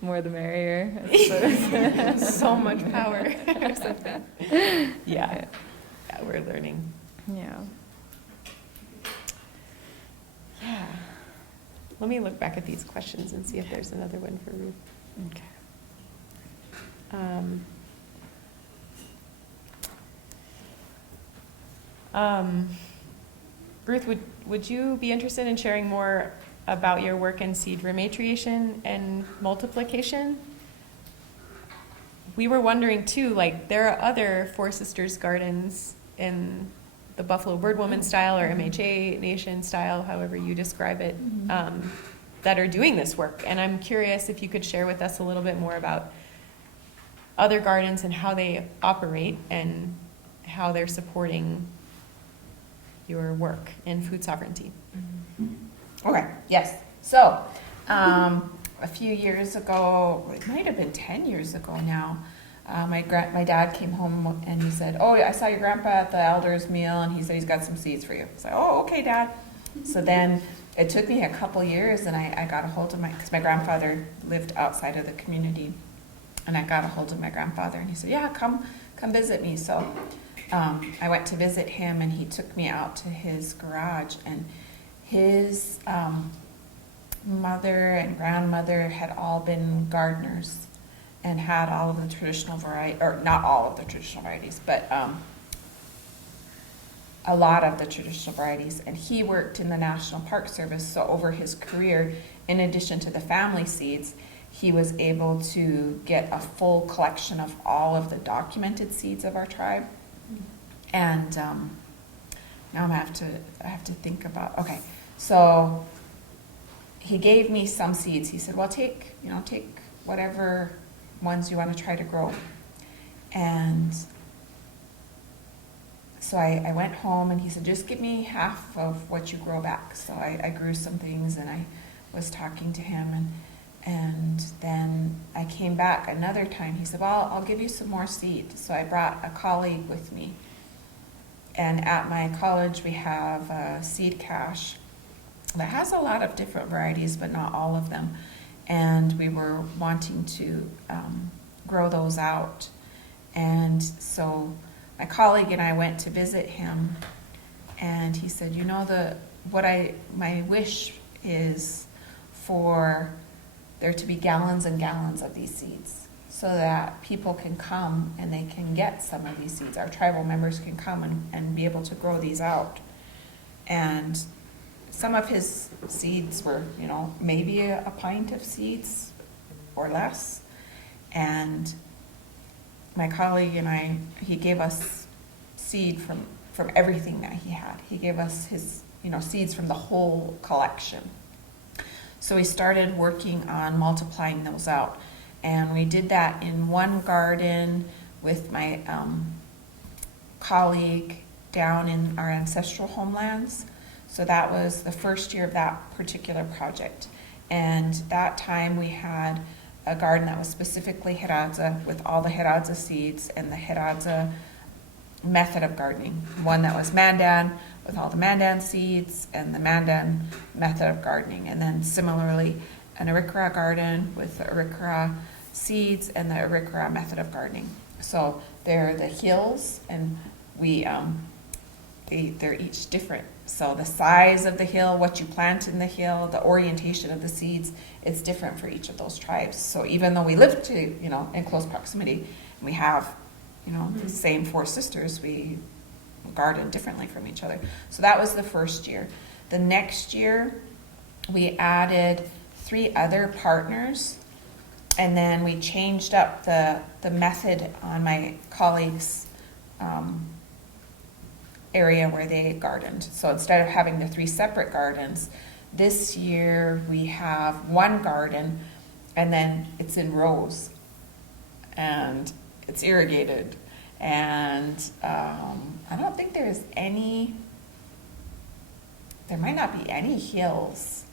More the merrier, I suppose. So much power or something. Yeah, we're learning. Yeah. Yeah. Let me look back at these questions and see if there's another one for Ruth. Okay. Ruth, would you be interested in sharing more about your work in seed rematriation and multiplication? We were wondering too, like, there are other Four Sisters gardens in the Buffalo Birdwoman style or MHA Nation style, however you describe it, that are doing this work. And I'm curious if you could share with us a little bit more about other gardens and how they operate and how they're supporting your work in food sovereignty. Okay, yes. So, a few years ago, it might have been 10 years ago now, my dad came home and he said, "Oh, I saw your grandpa at the elders meal and he said he's got some seeds for you." I said, "Oh, okay, Dad." So then it took me a couple years and I got a hold of because my grandfather lived outside of the community, and I got a hold of my grandfather and he said, "Yeah, come visit me." So I went to visit him and he took me out to his garage, and his mother and grandmother had all been gardeners and had all of the traditional variety, or not all of the traditional varieties, but a lot of the traditional varieties. And he worked in the National Park Service, so over his career, in addition to the family seeds, he was able to get a full collection of all of the documented seeds of our tribe. And now I have to think about, okay, so he gave me some seeds. He said, "Well, take whatever ones you want to try to grow." And so I went home and he said, "Just give me half of what you grow back." So I grew some things and I was talking to him, and then I came back another time. He said, "Well, I'll give you some more seed." So I brought a colleague with me. And at my college we have a seed cache that has a lot of different varieties, but not all of them. And we were wanting to grow those out. And so my colleague and I went to visit him, and he said, "You know, my wish is for there to be gallons and gallons of these seeds, so that people can come and they can get some of these seeds. Our tribal members can come and be able to grow these out." And some of his seeds were, maybe a pint of seeds or less. And my colleague and I, he gave us seed from everything that he had. He gave us his, seeds from the whole collection. So we started working on multiplying those out. And we did that in one garden with my colleague down in our ancestral homelands. So that was the first year of that particular project. And that time we had a garden that was specifically Hidatsa, with all the Hidatsa seeds and the Hidatsa method of gardening. One that was Mandan with all the Mandan seeds and the Mandan method of gardening. And then similarly an Arikara garden with the Arikara seeds and the Arikara method of gardening. So they're the hills, and they're each different. So the size of the hill, what you plant in the hill, the orientation of the seeds, it's different for each of those tribes. So even though we live in close proximity, we have the same four sisters, we garden differently from each other. So that was the first year. The next year, we added 3 other partners, and then we changed up the method on my colleagues' area where they gardened. So instead of having the 3 separate gardens, this year we have 1 garden, and then it's in rows, and it's irrigated, and I don't think there might not be any hills.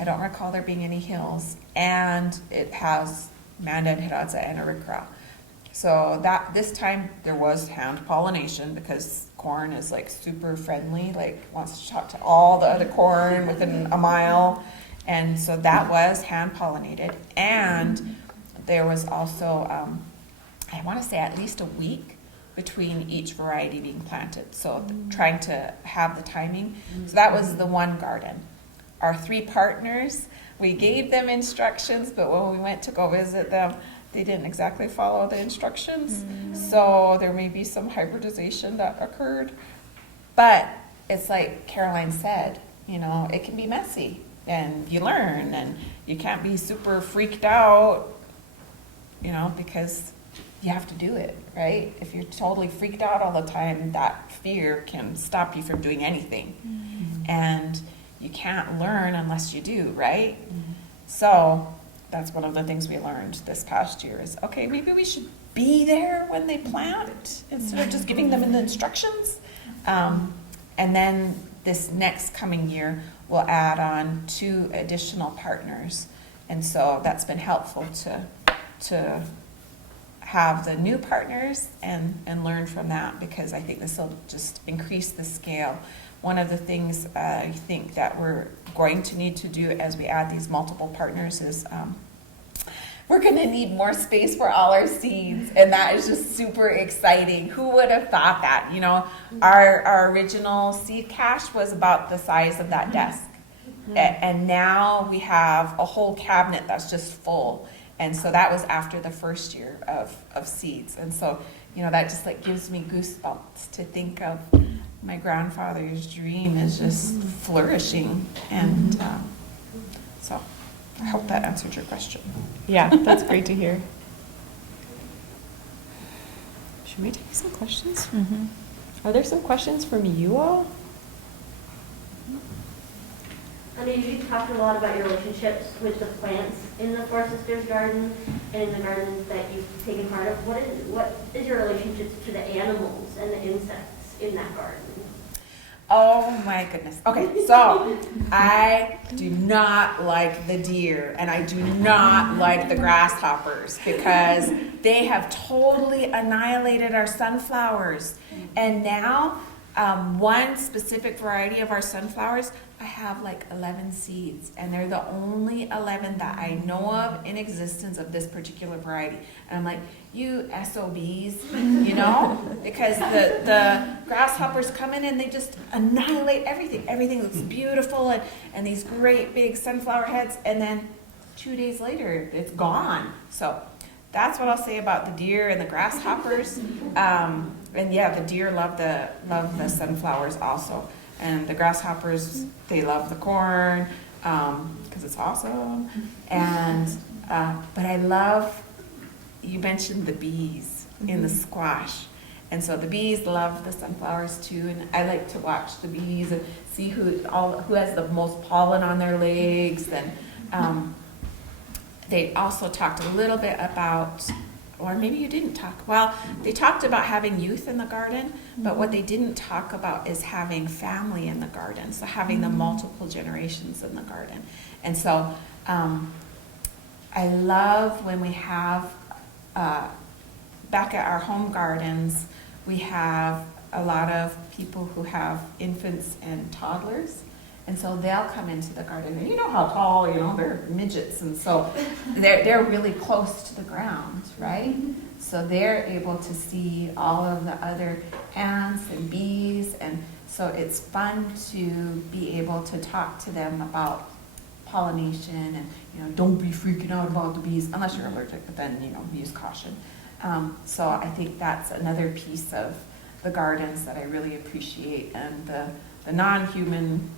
I don't recall there being any hills, and it has Manda and Hidatsa and Arikra. So that this time there was hand pollination, because corn is like super friendly, like wants to talk to all the other corn within a mile, and so that was hand pollinated. And there was also I want to say at least a week between each variety being planted, so trying to have the timing. So that was the 1 garden. Our 3 partners, we gave them instructions, but when we went to go visit them, they didn't exactly follow the instructions. So there may be some hybridization that occurred. But it's like Caroline said, it can be messy, and you learn, and you can't be super freaked out, because you have to do it, right? If you're totally freaked out all the time, that fear can stop you from doing anything. And you can't learn unless you do, right? So that's one of the things we learned this past year is, okay, maybe we should be there when they plant instead of just giving them the instructions. And then this next coming year, we'll add on 2 additional partners. And so that's been helpful to have the new partners and learn from that, because I think this will just increase the scale. One of the things I think that we're going to need to do as we add these multiple partners is we're going to need more space for all our seeds, and that is just super exciting. Who would have thought that? Our original seed cache was about the size of that desk, and now we have a whole cabinet that's just full. And so that was after the first year of seeds. And so, that just like gives me goosebumps to think of my grandfather's dream is just flourishing. And so I hope that answered your question. Yeah, that's great to hear. Should we take some questions? Are there some questions from you all? I mean, you talked a lot about your relationships with the plants in the Four Sisters garden and in the gardens that you've taken part of. What is your relationships to the animals and the insects in that garden? Oh my goodness. Okay, so I do not like the deer, and I do not like the grasshoppers, because they have totally annihilated our sunflowers. And now, one specific variety of our sunflowers, I have like 11 seeds, and they're the only 11 that I know of in existence of this particular variety. And I'm like, you SOBs, because the grasshoppers come in and they just annihilate everything. Everything looks beautiful, and these great big sunflower heads, and then 2 days later, it's gone. So that's what I'll say about the deer and the grasshoppers. And yeah, the deer love the sunflowers also. And the grasshoppers, they love the corn, because it's awesome. And, but I love, you mentioned the bees in the squash. And so the bees love the sunflowers too. And I like to watch the bees and see who has the most pollen on their legs. And they also talked a little bit about, or maybe you didn't talk, well, they talked about having youth in the garden, but what they didn't talk about is having family in the garden, so having the multiple generations in the garden. And so I love when we have, back at our home gardens, we have a lot of people who have infants and toddlers. And so they'll come into the garden, and you know how tall, they're midgets, and so they're really close to the ground, right? So they're able to see all of the other ants and bees, and so it's fun to be able to talk to them about pollination, and don't be freaking out about the bees, unless you're allergic, but then use caution. So I think that's another piece of the gardens that I really appreciate, and the non-human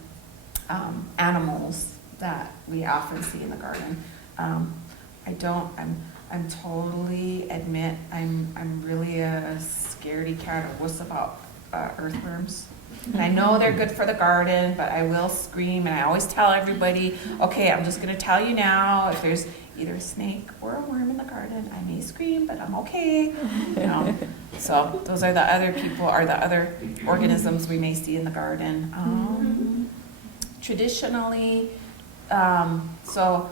animals that we often see in the garden. I'm totally admit, I'm really a scaredy cat or wuss about earthworms. And I know they're good for the garden, but I will scream, and I always tell everybody, okay, I'm just gonna tell you now, if there's either a snake or a worm in the garden, I may scream, but I'm okay. So those are the other people, or the other organisms we may see in the garden. Traditionally, so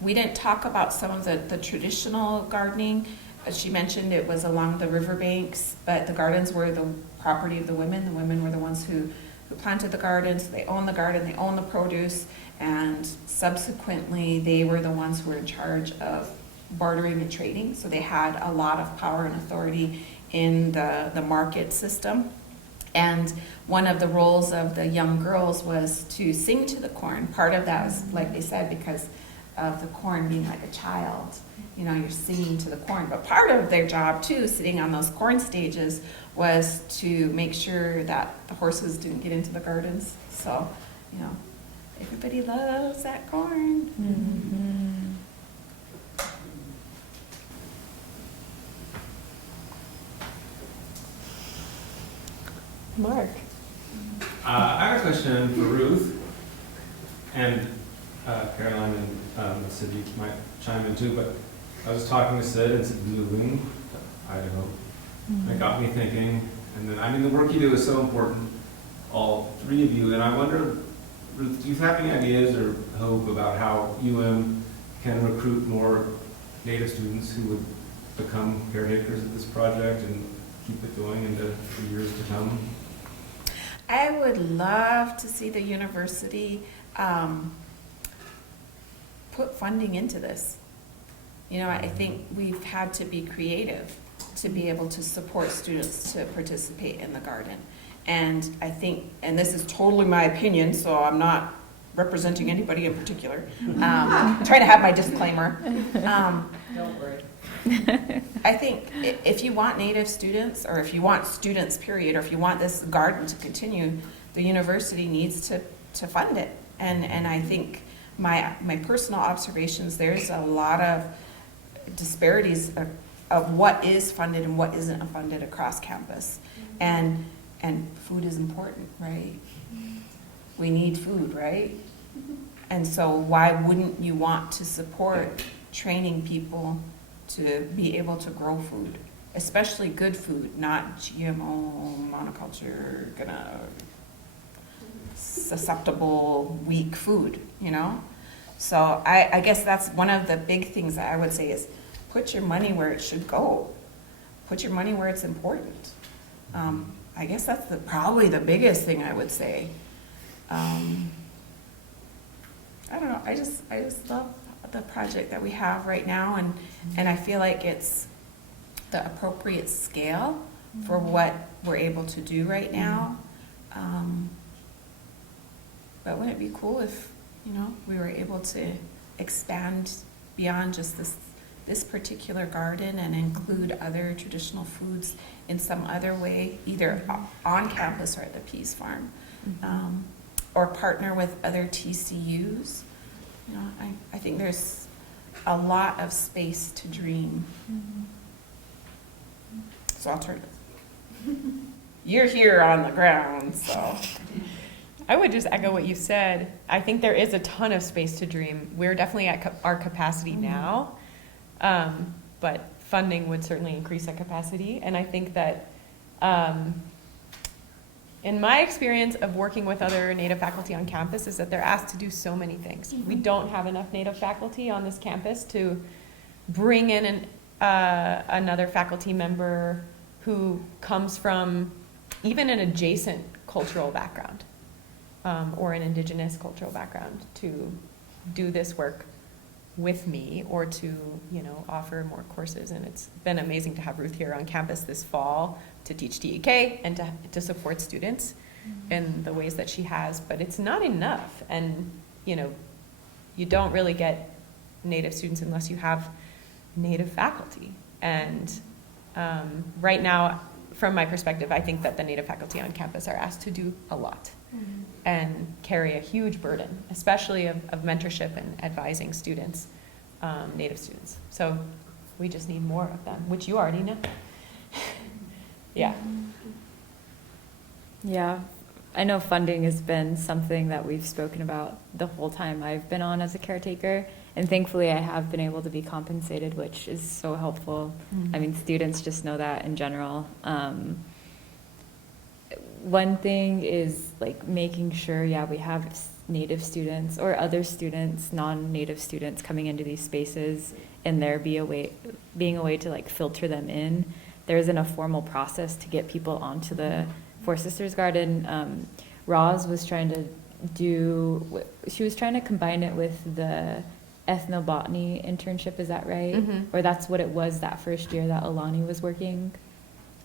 we didn't talk about some of the traditional gardening. As she mentioned, it was along the riverbanks, but the gardens were the property of the women. The women were the ones who planted the gardens. They owned the garden, they owned the produce, and subsequently they were the ones who were in charge of bartering and trading. So they had a lot of power and authority in the market system. And one of the roles of the young girls was to sing to the corn. Part of that was, like they said, because of the corn being like a child. You know, you're singing to the corn. But part of their job, too, sitting on those corn stages, was to make sure that the horses didn't get into the gardens. So, you know, everybody loves that corn. Mm-hmm. Mark. I have a question for Ruth, and Caroline and Sidney might chime in too, but I was talking to Sid and Sid blooming, I don't know, and it got me thinking, and then, I mean, the work you do is so important, all three of you, and I wonder, Ruth, do you have any ideas or hope about how UM can recruit more Native students who would become caretakers of this project and keep it going into the years to come? I would love to see the university put funding into this. You know, I think we've had to be creative to be able to support students to participate in the garden. And I think, and this is totally my opinion, so I'm not representing anybody in particular, trying to have my disclaimer. Don't worry. I think if you want Native students, or if you want students, period, or if you want this garden to continue, the university needs to fund it. And I think my personal observations, there's a lot of disparities of what is funded and what isn't funded across campus. And food is important, right? We need food, right? And so why wouldn't you want to support training people to be able to grow food, especially good food, not GMO, monoculture, susceptible, weak food, you know? So I guess that's one of the big things that I would say is put your money where it should go. Put your money where it's important. I guess that's probably the biggest thing I would say. I don't know, I just love the project that we have right now, and I feel like it's the appropriate scale for what we're able to do right now. But wouldn't it be cool if, you know, we were able to expand beyond just this particular garden and include other traditional foods in some other way, either on campus or at the Peas Farm, or partner with other TCUs. You know, I think there's a lot of space to dream. So I'll turn it. You're here on the ground, so. I would just echo what you said. I think there is a ton of space to dream. We're definitely at our capacity now, but funding would certainly increase that capacity. And I think that in my experience of working with other Native faculty on campus is that they're asked to do so many things. We don't have enough Native faculty on this campus to bring in another faculty member who comes from even an adjacent cultural background or an indigenous cultural background to do this work with me or to, you know, offer more courses. And it's been amazing to have Ruth here on campus this fall to teach TEK and to support students in the ways that she has, but it's not enough. And, you know, you don't really get Native students unless you have Native faculty. And right now, from my perspective, I think that the Native faculty on campus are asked to do a lot and carry a huge burden, especially of mentorship and advising students, Native students. So we just need more of them, which you already know. Yeah. Yeah, I know funding has been something that we've spoken about the whole time I've been on as a caretaker, and thankfully I have been able to be compensated, which is so helpful. I mean, students just know that in general. One thing is like making sure, we have Native students or other students, non-Native students coming into these spaces, and there being a way to like filter them in. There isn't a formal process to get people onto the Four Sisters Garden. Roz was trying to combine it with the ethnobotany internship, is that right? Mm-hmm. Or that's what it was that first year that Alani was working?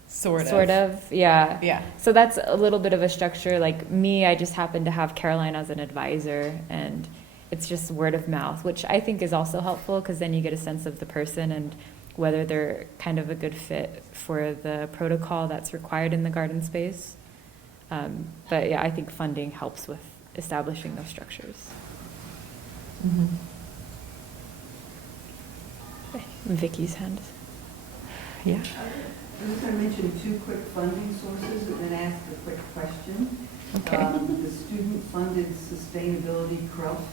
Sort of. Yeah. Yeah. So that's a little bit of a structure. Like me, I just happen to have Caroline as an advisor, and it's just word of mouth, which I think is also helpful because then you get a sense of the person and whether they're kind of a good fit for the protocol that's required in the garden space. But yeah, I think funding helps with establishing those structures. Mm-hmm. Vicky's hand. Yeah. I'm just going to mention two quick funding sources and then ask a quick question. Okay. The student-funded sustainability craft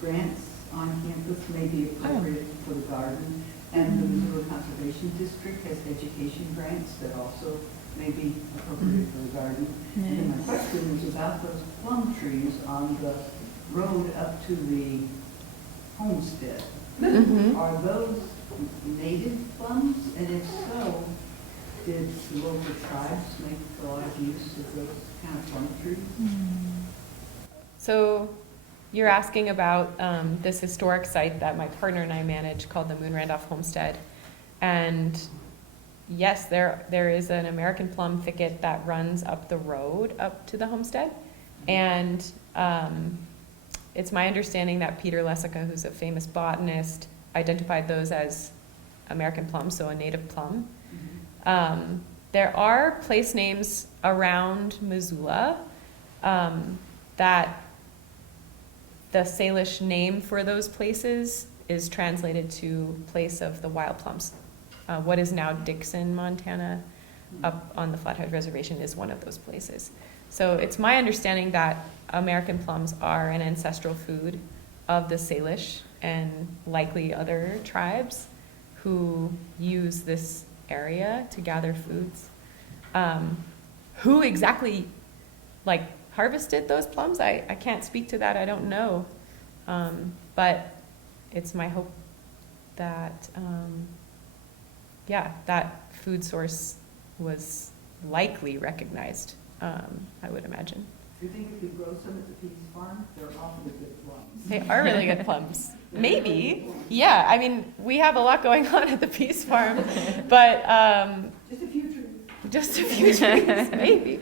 grants on campus may be appropriate for the garden, and the Missouri Conservation District has education grants that also may be appropriate for the garden. And then my question is about those plum trees on the road up to the homestead. Mm-hmm. Are those native plums? And if so, did the local tribes make a lot of use of those kind of plum trees? So you're asking about this historic site that my partner and I manage called the Moon Randolph Homestead. And yes, there is an American plum thicket that runs up the road up to the homestead. And it's my understanding that Peter Lessica, who's a famous botanist, identified those as American plums, so a native plum. There are place names around Missoula that the Salish name for those places is translated to place of the wild plums. What is now Dixon, Montana, up on the Flathead Reservation is one of those places. So it's my understanding that American plums are an ancestral food of the Salish and likely other tribes who use this area to gather foods. Who exactly harvested those plums? I can't speak to that, I don't know. But it's my hope that, that food source was likely recognized, I would imagine. Do you think we could grow some at the Peace Farm? They're awfully good plums. They are really good plums. Maybe. Yeah, I mean, we have a lot going on at the Peace Farm, but Just a few trees. just a few trees, maybe.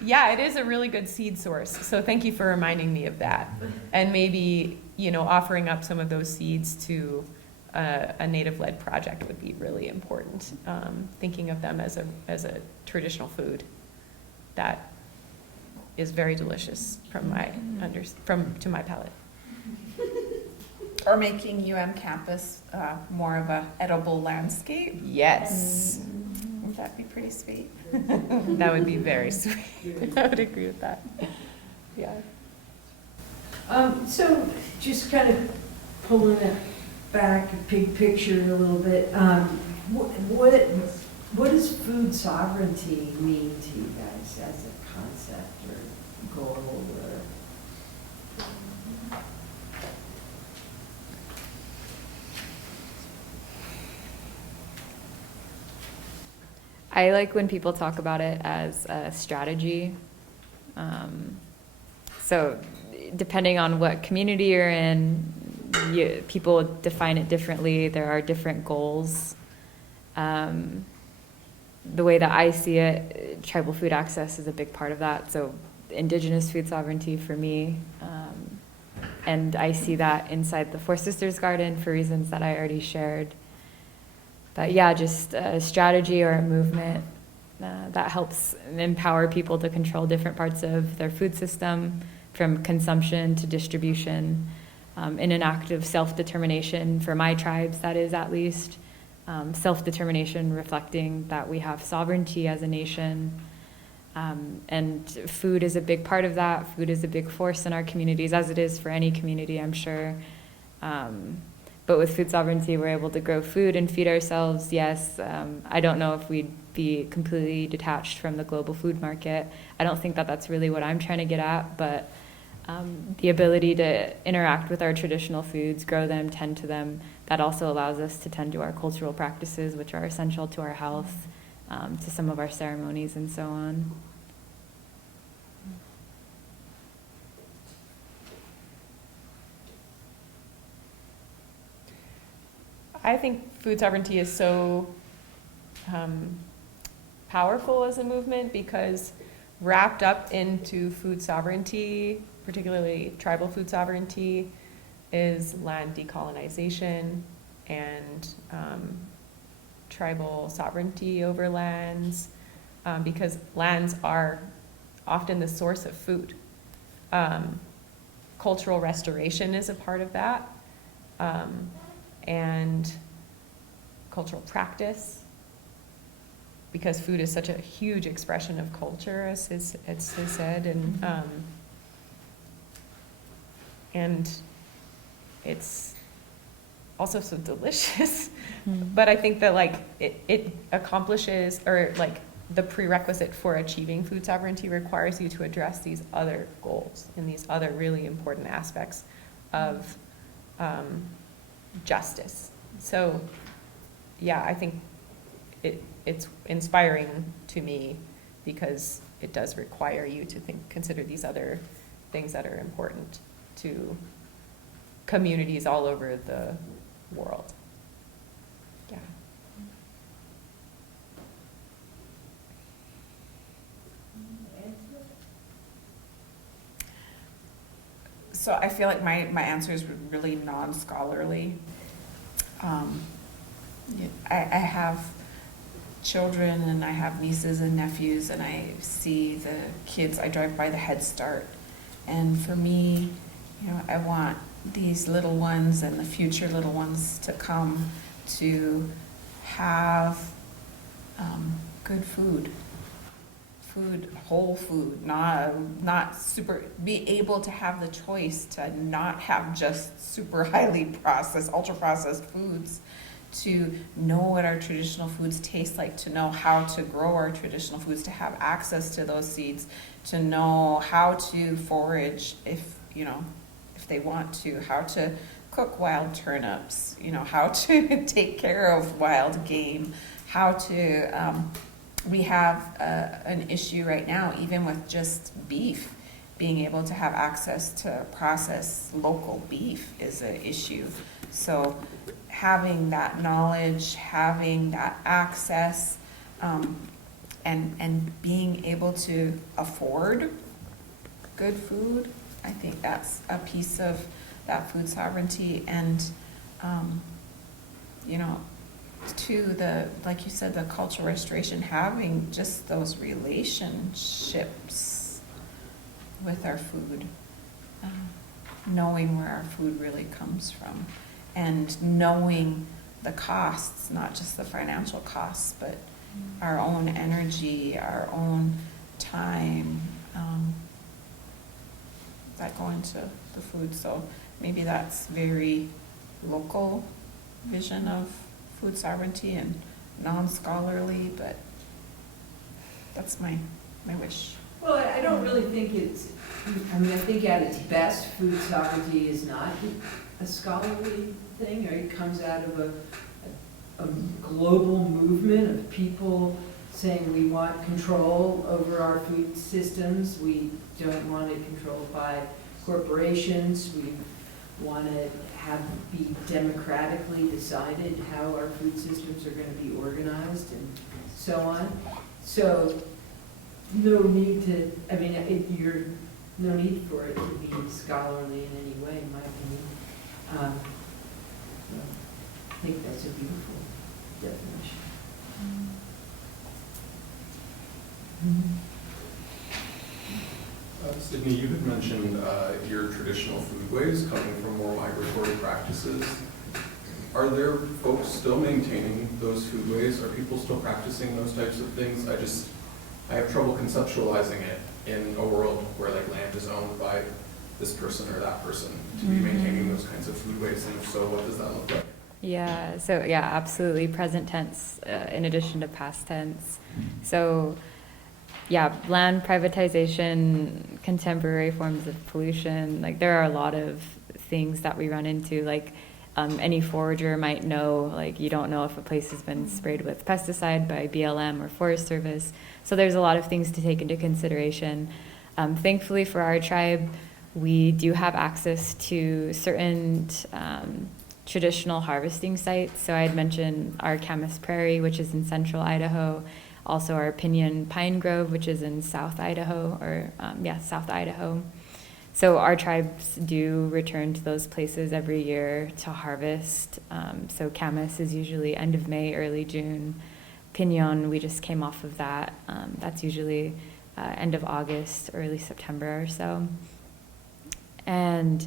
Yeah, it is a really good seed source. So thank you for reminding me of that. And maybe, offering up some of those seeds to a native-led project would be really important. Thinking of them as a traditional food that is very delicious to my palate. Or making UM campus more of a edible landscape. Yes. Would that be pretty sweet? That would be very sweet. I would agree with that. Yeah. So just kind of pulling it back, a big picture a little bit, what does food sovereignty mean to you guys as a concept or goal or? I like when people talk about it as a strategy. So depending on what community you're in, people define it differently. There are different goals. The way that I see it, tribal food access is a big part of that. So indigenous food sovereignty for me. And I see that inside the Four Sisters Garden for reasons that I already shared. But yeah, just a strategy or a movement that helps empower people to control different parts of their food system, from consumption to distribution, in an act of self-determination for my tribes, that is, at least. Self-determination reflecting that we have sovereignty as a nation. And food is a big part of that. Food is a big force in our communities, as it is for any community, I'm sure. But with food sovereignty, we're able to grow food and feed ourselves. Yes, I don't know if we'd be completely detached from the global food market. I don't think that that's really what I'm trying to get at, but the ability to interact with our traditional foods, grow them, tend to them, that also allows us to tend to our cultural practices, which are essential to our health, to some of our ceremonies and so on. I think food sovereignty is so powerful as a movement because wrapped up into food sovereignty, particularly tribal food sovereignty, is land decolonization and tribal sovereignty over lands, because lands are often the source of food. Cultural restoration is a part of that, and cultural practice, because food is such a huge expression of culture, as is said, and it's also so delicious. But I think that like it accomplishes, or like the prerequisite for achieving food sovereignty requires you to address these other goals and these other really important aspects of justice. So yeah, I think it's inspiring to me because it does require you to consider these other things that are important to communities all over the world. Yeah. So I feel like my answer is really non-scholarly. I have children and I have nieces and nephews, and I see the kids, I drive by the Head Start, and for me, you know, I want these little ones and the future little ones to come to have good food, whole food, not super, be able to have the choice to not have just super highly processed, ultra processed foods, to know what our traditional foods taste like, to know how to grow our traditional foods, to have access to those seeds, to know how to forage if they want to, how to cook wild turnips, how to take care of wild game, how to, we have an issue right now, even with just beef, being able to have access to processed local beef is an issue. So having that knowledge, having that access, and being able to afford good food, I think that's a piece of that food sovereignty. And to the, like you said, the cultural restoration, having just those relationships with our food, knowing where our food really comes from, and knowing the costs, not just the financial costs, but our own energy, our own time, that go into the food. So maybe that's very local vision of food sovereignty and non-scholarly, but that's my wish. Well, I don't really think I think at its best, food sovereignty is not a scholarly thing, or it comes out of a global movement of people saying we want control over our food systems, we don't want it controlled by corporations, we want to be democratically decided how our food systems are going to be organized and so on. So no need to, no need for it to be scholarly in any way, in my opinion. So I think that's a beautiful definition. Sidney, you had mentioned your traditional foodways coming from more migratory practices. Are there folks still maintaining those foodways? Are people still practicing those types of things? I have trouble conceptualizing it in a world where like land is owned by this person or that person to be maintaining those kinds of foodways, and if so, what does that look like? Yeah, so yeah, absolutely present tense in addition to past tense. So yeah, land privatization, contemporary forms of pollution, like there are a lot of things that we run into, like any forager might know, like you don't know if a place has been sprayed with pesticide by BLM or Forest Service. So there's a lot of things to take into consideration. Thankfully for our tribe, we do have access to certain traditional harvesting sites. So I had mentioned our Camas Prairie, which is in central Idaho, also our Pinyon Pine Grove, which is in South Idaho, South Idaho. So our tribes do return to those places every year to harvest. So Camas is usually end of May, early June. Pinyon, we just came off of that. That's usually end of August, early September or so. And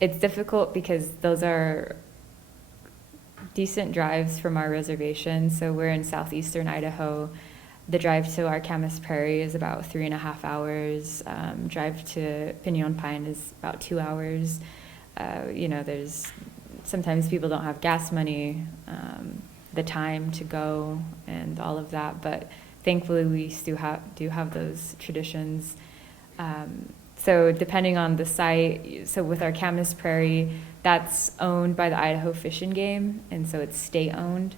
it's difficult because those are decent drives from our reservation. So we're in southeastern Idaho. The drive to our Camas Prairie is about 3.5 hours. Drive to Pinyon Pine is about 2 hours. There's sometimes people don't have gas money, the time to go, and all of that. But thankfully, we still do have those traditions. So depending on the site, so with our Camas Prairie, that's owned by the Idaho Fish and Game, and so it's state owned.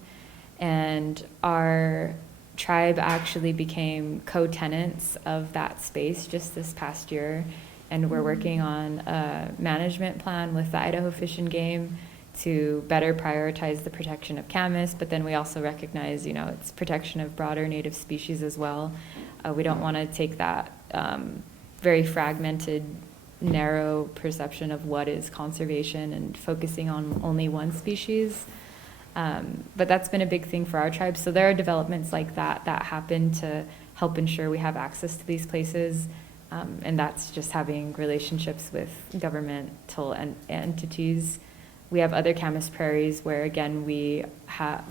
And our tribe actually became co-tenants of that space just this past year, and we're working on a management plan with the Idaho Fish and Game to better prioritize the protection of Camas, but then we also recognize, it's protection of broader native species as well. We don't want to take that very fragmented, narrow perception of what is conservation and focusing on only one species. But that's been a big thing for our tribe. So there are developments like that happen to help ensure we have access to these places. And that's just having relationships with governmental entities. We have other Camas Prairies where, again, we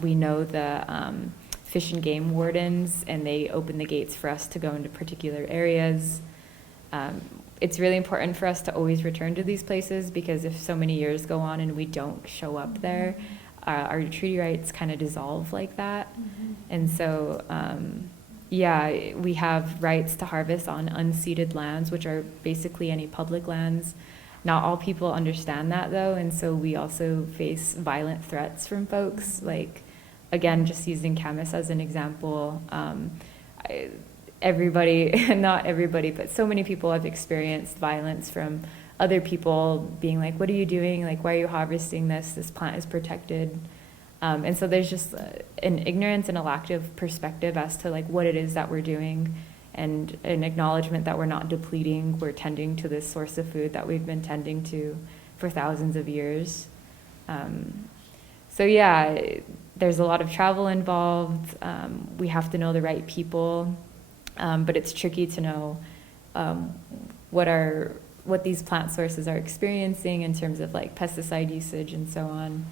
know the fish and game wardens, and they open the gates for us to go into particular areas. It's really important for us to always return to these places, because if so many years go on and we don't show up there, our treaty rights kind of dissolve like that. And so, we have rights to harvest on unceded lands, which are basically any public lands. Not all people understand that, though, and so we also face violent threats from folks. Like, again, just using Camas as an example, everybody, not everybody, but so many people have experienced violence from other people being like, what are you doing? Like, why are you harvesting this? This plant is protected. And so there's just an ignorance and a lack of perspective as to like what it is that we're doing, and an acknowledgement that we're not depleting, we're tending to this source of food that we've been tending to for thousands of years. There's a lot of travel involved. We have to know the right people, but it's tricky to know what these plant sources are experiencing in terms of like pesticide usage and so on.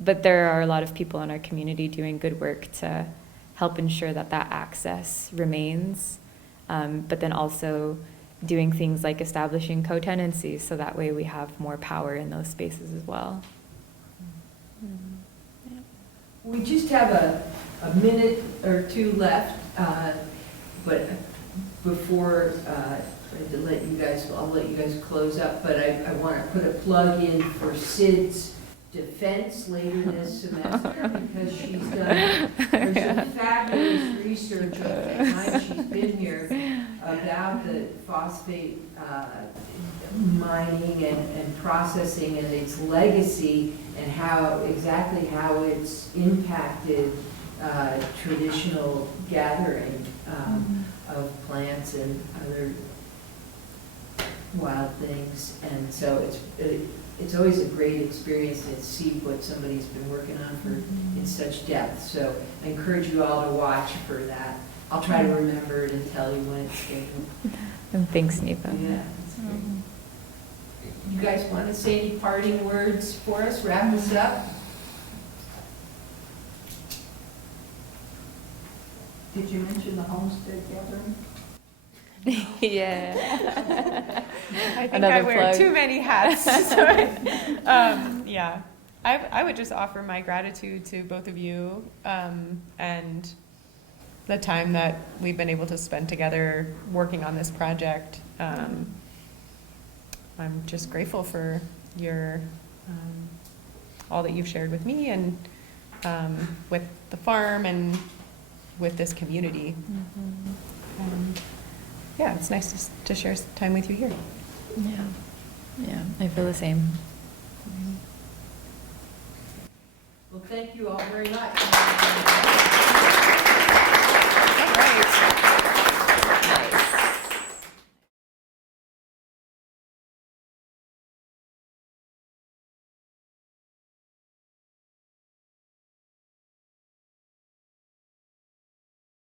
But there are a lot of people in our community doing good work to help ensure that access remains, but then also doing things like establishing co-tenancies, so that way we have more power in those spaces as well. We just have a minute or two left, but before I'll let you guys close up, but I want to put a plug in for Sid's defense later this semester, because she's done some fabulous research over the time she's been here about the phosphate mining and processing and its legacy, and how it's impacted traditional gathering. of plants and other wild things. And so it's always a great experience to see what somebody's been working on for in such depth. So I encourage you all to watch for that. I'll try to remember it and tell you when it's scheduled. And thanks, Neva. Yeah, that's great. You guys want to say any parting words for us? Wrap us up? Did you mention the homestead gathering? Yeah. I think Another I wear plug. too many hats. So yeah, I would just offer my gratitude to both of you and the time that we've been able to spend together working on this project. I'm just grateful for your all that you've shared with me and with the farm and with this community. Yeah, it's nice to share time with you here. Yeah. Yeah, I feel the same. Well, thank you all very much.